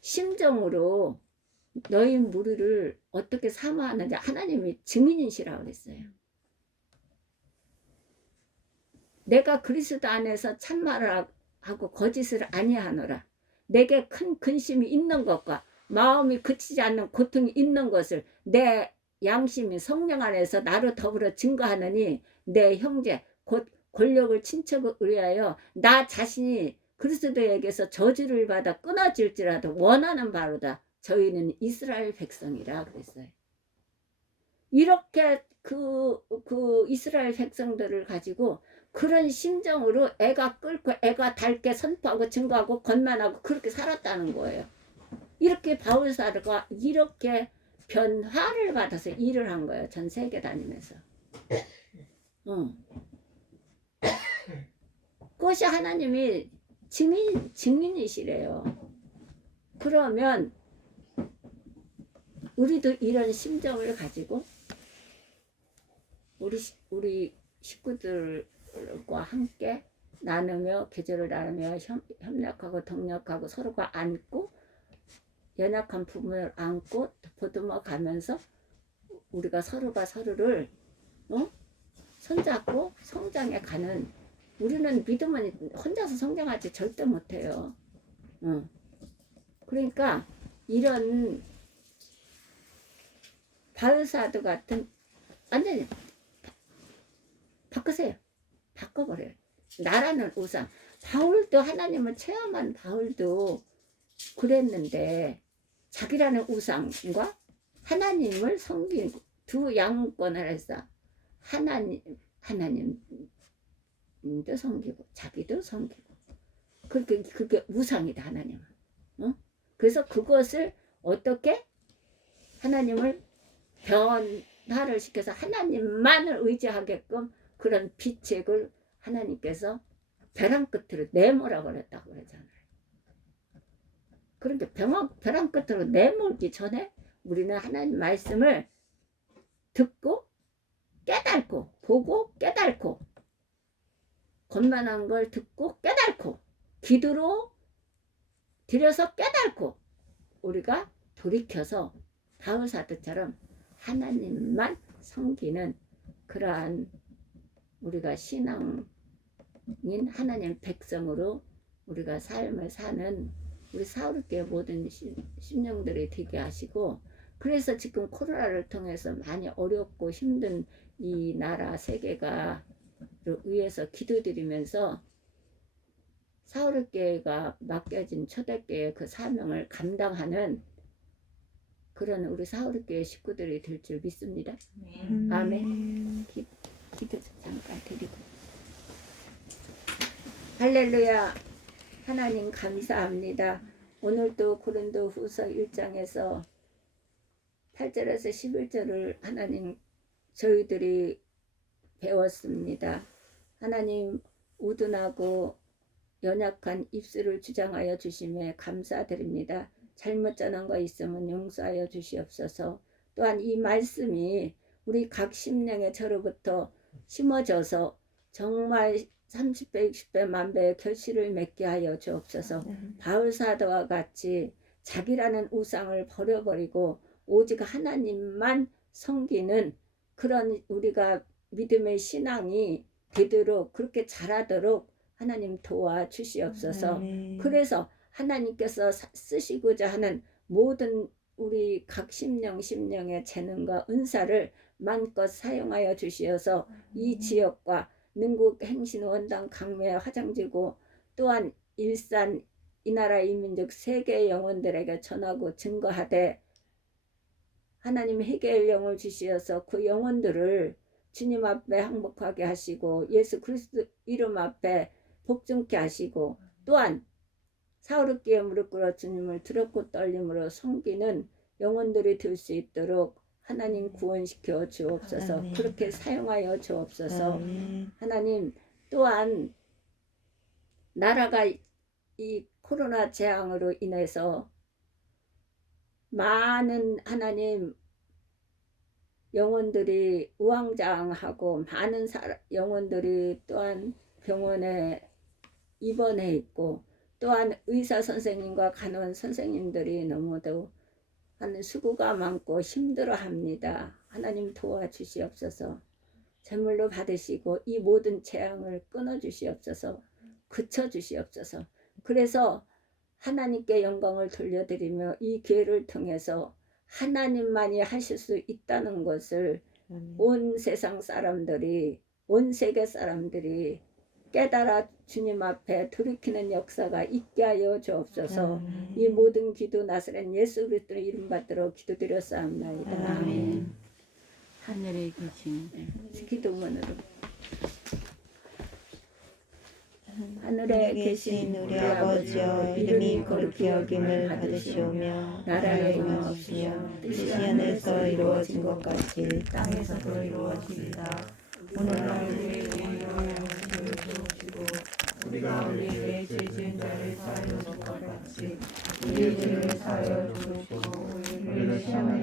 심정으로 너희 무리를 어떻게 사모하는지 하나님이 증인이시라고 그랬어요. 내가 그리스도 안에서 참말을 하고 거짓을 아니하노라. 내게 큰 근심이 있는 것과 마음이 그치지 않는 고통이 있는 것을 내 양심이 성령 안에서 나로 더불어 증거하느니, 내 형제 곧 권력을 친척을 의하여 나 자신이 그리스도에게서 저주를 받아 끊어질지라도 원하는 바로다. 저희는 이스라엘 백성이라 그랬어요. 이렇게 그 이스라엘 백성들을 가지고 그런 심정으로 애가 끓고 애가 닳게 선포하고 증거하고 건면하고 그렇게 살았다는 거예요. 이렇게 바울 사도가 이렇게 변화를 받아서 일을 한 거예요. 전 세계 다니면서. 그것이 하나님이 증인이시래요. 그러면 우리도 이런 심정을 가지고 우리 식구들과 함께 나누며 계절을 나누며 협력하고 동력하고 서로가 안고 연약한 부분을 안고 보듬어 가면서 우리가 서로가 서로를 손잡고 성장해 가는, 우리는 믿음은 혼자서 성장하지 절대 못해요. 그러니까 이런 바울 사도 같은, 완전히 바꾸세요. 바꿔버려요. 나라는 우상. 바울도 하나님을 체험한 바울도 그랬는데, 자기라는 우상과 하나님을 섬기고 두 양권을 해서 하나님도 섬기고 자기도 섬기고, 그게 우상이다 하나님은. 그래서 그것을 어떻게 하나님을 변화를 시켜서 하나님만을 의지하게끔 그런 비책을 하나님께서 벼랑 끝으로 내몰아 버렸다고 그러잖아요. 그러니까 벼랑 끝으로 내몰기 전에 우리는 하나님 말씀을 듣고 깨닫고, 보고 깨닫고, 건만한 걸 듣고 깨닫고, 기도로 드려서 깨닫고, 우리가 돌이켜서 바울 사도처럼 하나님만 섬기는 그러한 우리가 신앙인 하나님 백성으로 우리가 삶을 사는 우리 사울교회 모든 심령들이 되게 하시고, 그래서 지금 코로나를 통해서 많이 어렵고 힘든 이 나라 세계가 위해서 기도드리면서 사울교회가 맡겨진 초대교회 그 사명을 감당하는 그런 우리 사우르교회 식구들이 될 줄 믿습니다. 아멘. 기도 잠깐 드리고. 할렐루야. 하나님 감사합니다. 오늘도 고린도 후서 1장에서 8절에서 11절을 하나님 저희들이 배웠습니다. 하나님 우둔하고 연약한 입술을 주장하여 주심에 감사드립니다. 잘못 전한 거 있으면 용서하여 주시옵소서. 또한 이 말씀이 우리 각 심령의 저로부터 심어져서 정말 30배, 60배, 만배의 결실을 맺게 하여 주옵소서. 바울 사도와 같이 자기라는 우상을 버려버리고 오직 하나님만 섬기는 그런 우리가 믿음의 신앙이 되도록 그렇게 자라도록 하나님 도와주시옵소서. 그래서 하나님께서 쓰시고자 하는 모든 우리 각 심령의 재능과 은사를 마음껏 사용하여 주시어서 이 지역과 능국 행신 원당 강매 화장지구 또한 일산 이 나라 이 민족 세계의 영혼들에게 전하고 증거하되 하나님 회개의 영을 주시어서 그 영혼들을 주님 앞에 항복하게 하시고 예수 그리스도 이름 앞에 복종케 하시고 또한 사울의 무릎 꿇어 주님을 두렵고 떨림으로 섬기는 영혼들이 될 수 있도록 하나님 구원시켜 주옵소서. 아멘. 그렇게 사용하여 주옵소서. 아멘. 하나님 또한 나라가 이 코로나 재앙으로 인해서 많은 하나님 영혼들이 우왕좌왕하고 많은 영혼들이 또한 병원에 입원해 있고 또한 의사 선생님과 간호원 선생님들이 너무도 하는 수고가 많고 힘들어합니다. 하나님 도와주시옵소서. 제물로 받으시고 이 모든 재앙을 끊어주시옵소서. 그쳐주시옵소서. 그래서 하나님께 영광을 돌려드리며 이 기회를 통해서 하나님만이 하실 수 있다는 것을 온 세상 사람들이 온 세계 사람들이 깨달아 주님 앞에 돌이키는 역사가 있게 하여 주옵소서. 이 모든 기도 나사렛 예수 그리스도 이름 받들어 기도드렸사옵나이다. 아멘. 하늘에 계신 기도문으로 하늘에 계신 우리 아버지여 이름이 거룩히 여김을 받으시오며 나라의 영광이시여 뜻이 하늘에서 이루어진 것 같이 땅에서도 이루어지이다. 오늘날 우리의 일용할 것을 주옵시고 우리가 우리에게 죄 지은 자를 사하여 줄 것 같이 우리의 죄를 사하여 주옵시고 우리를 시험에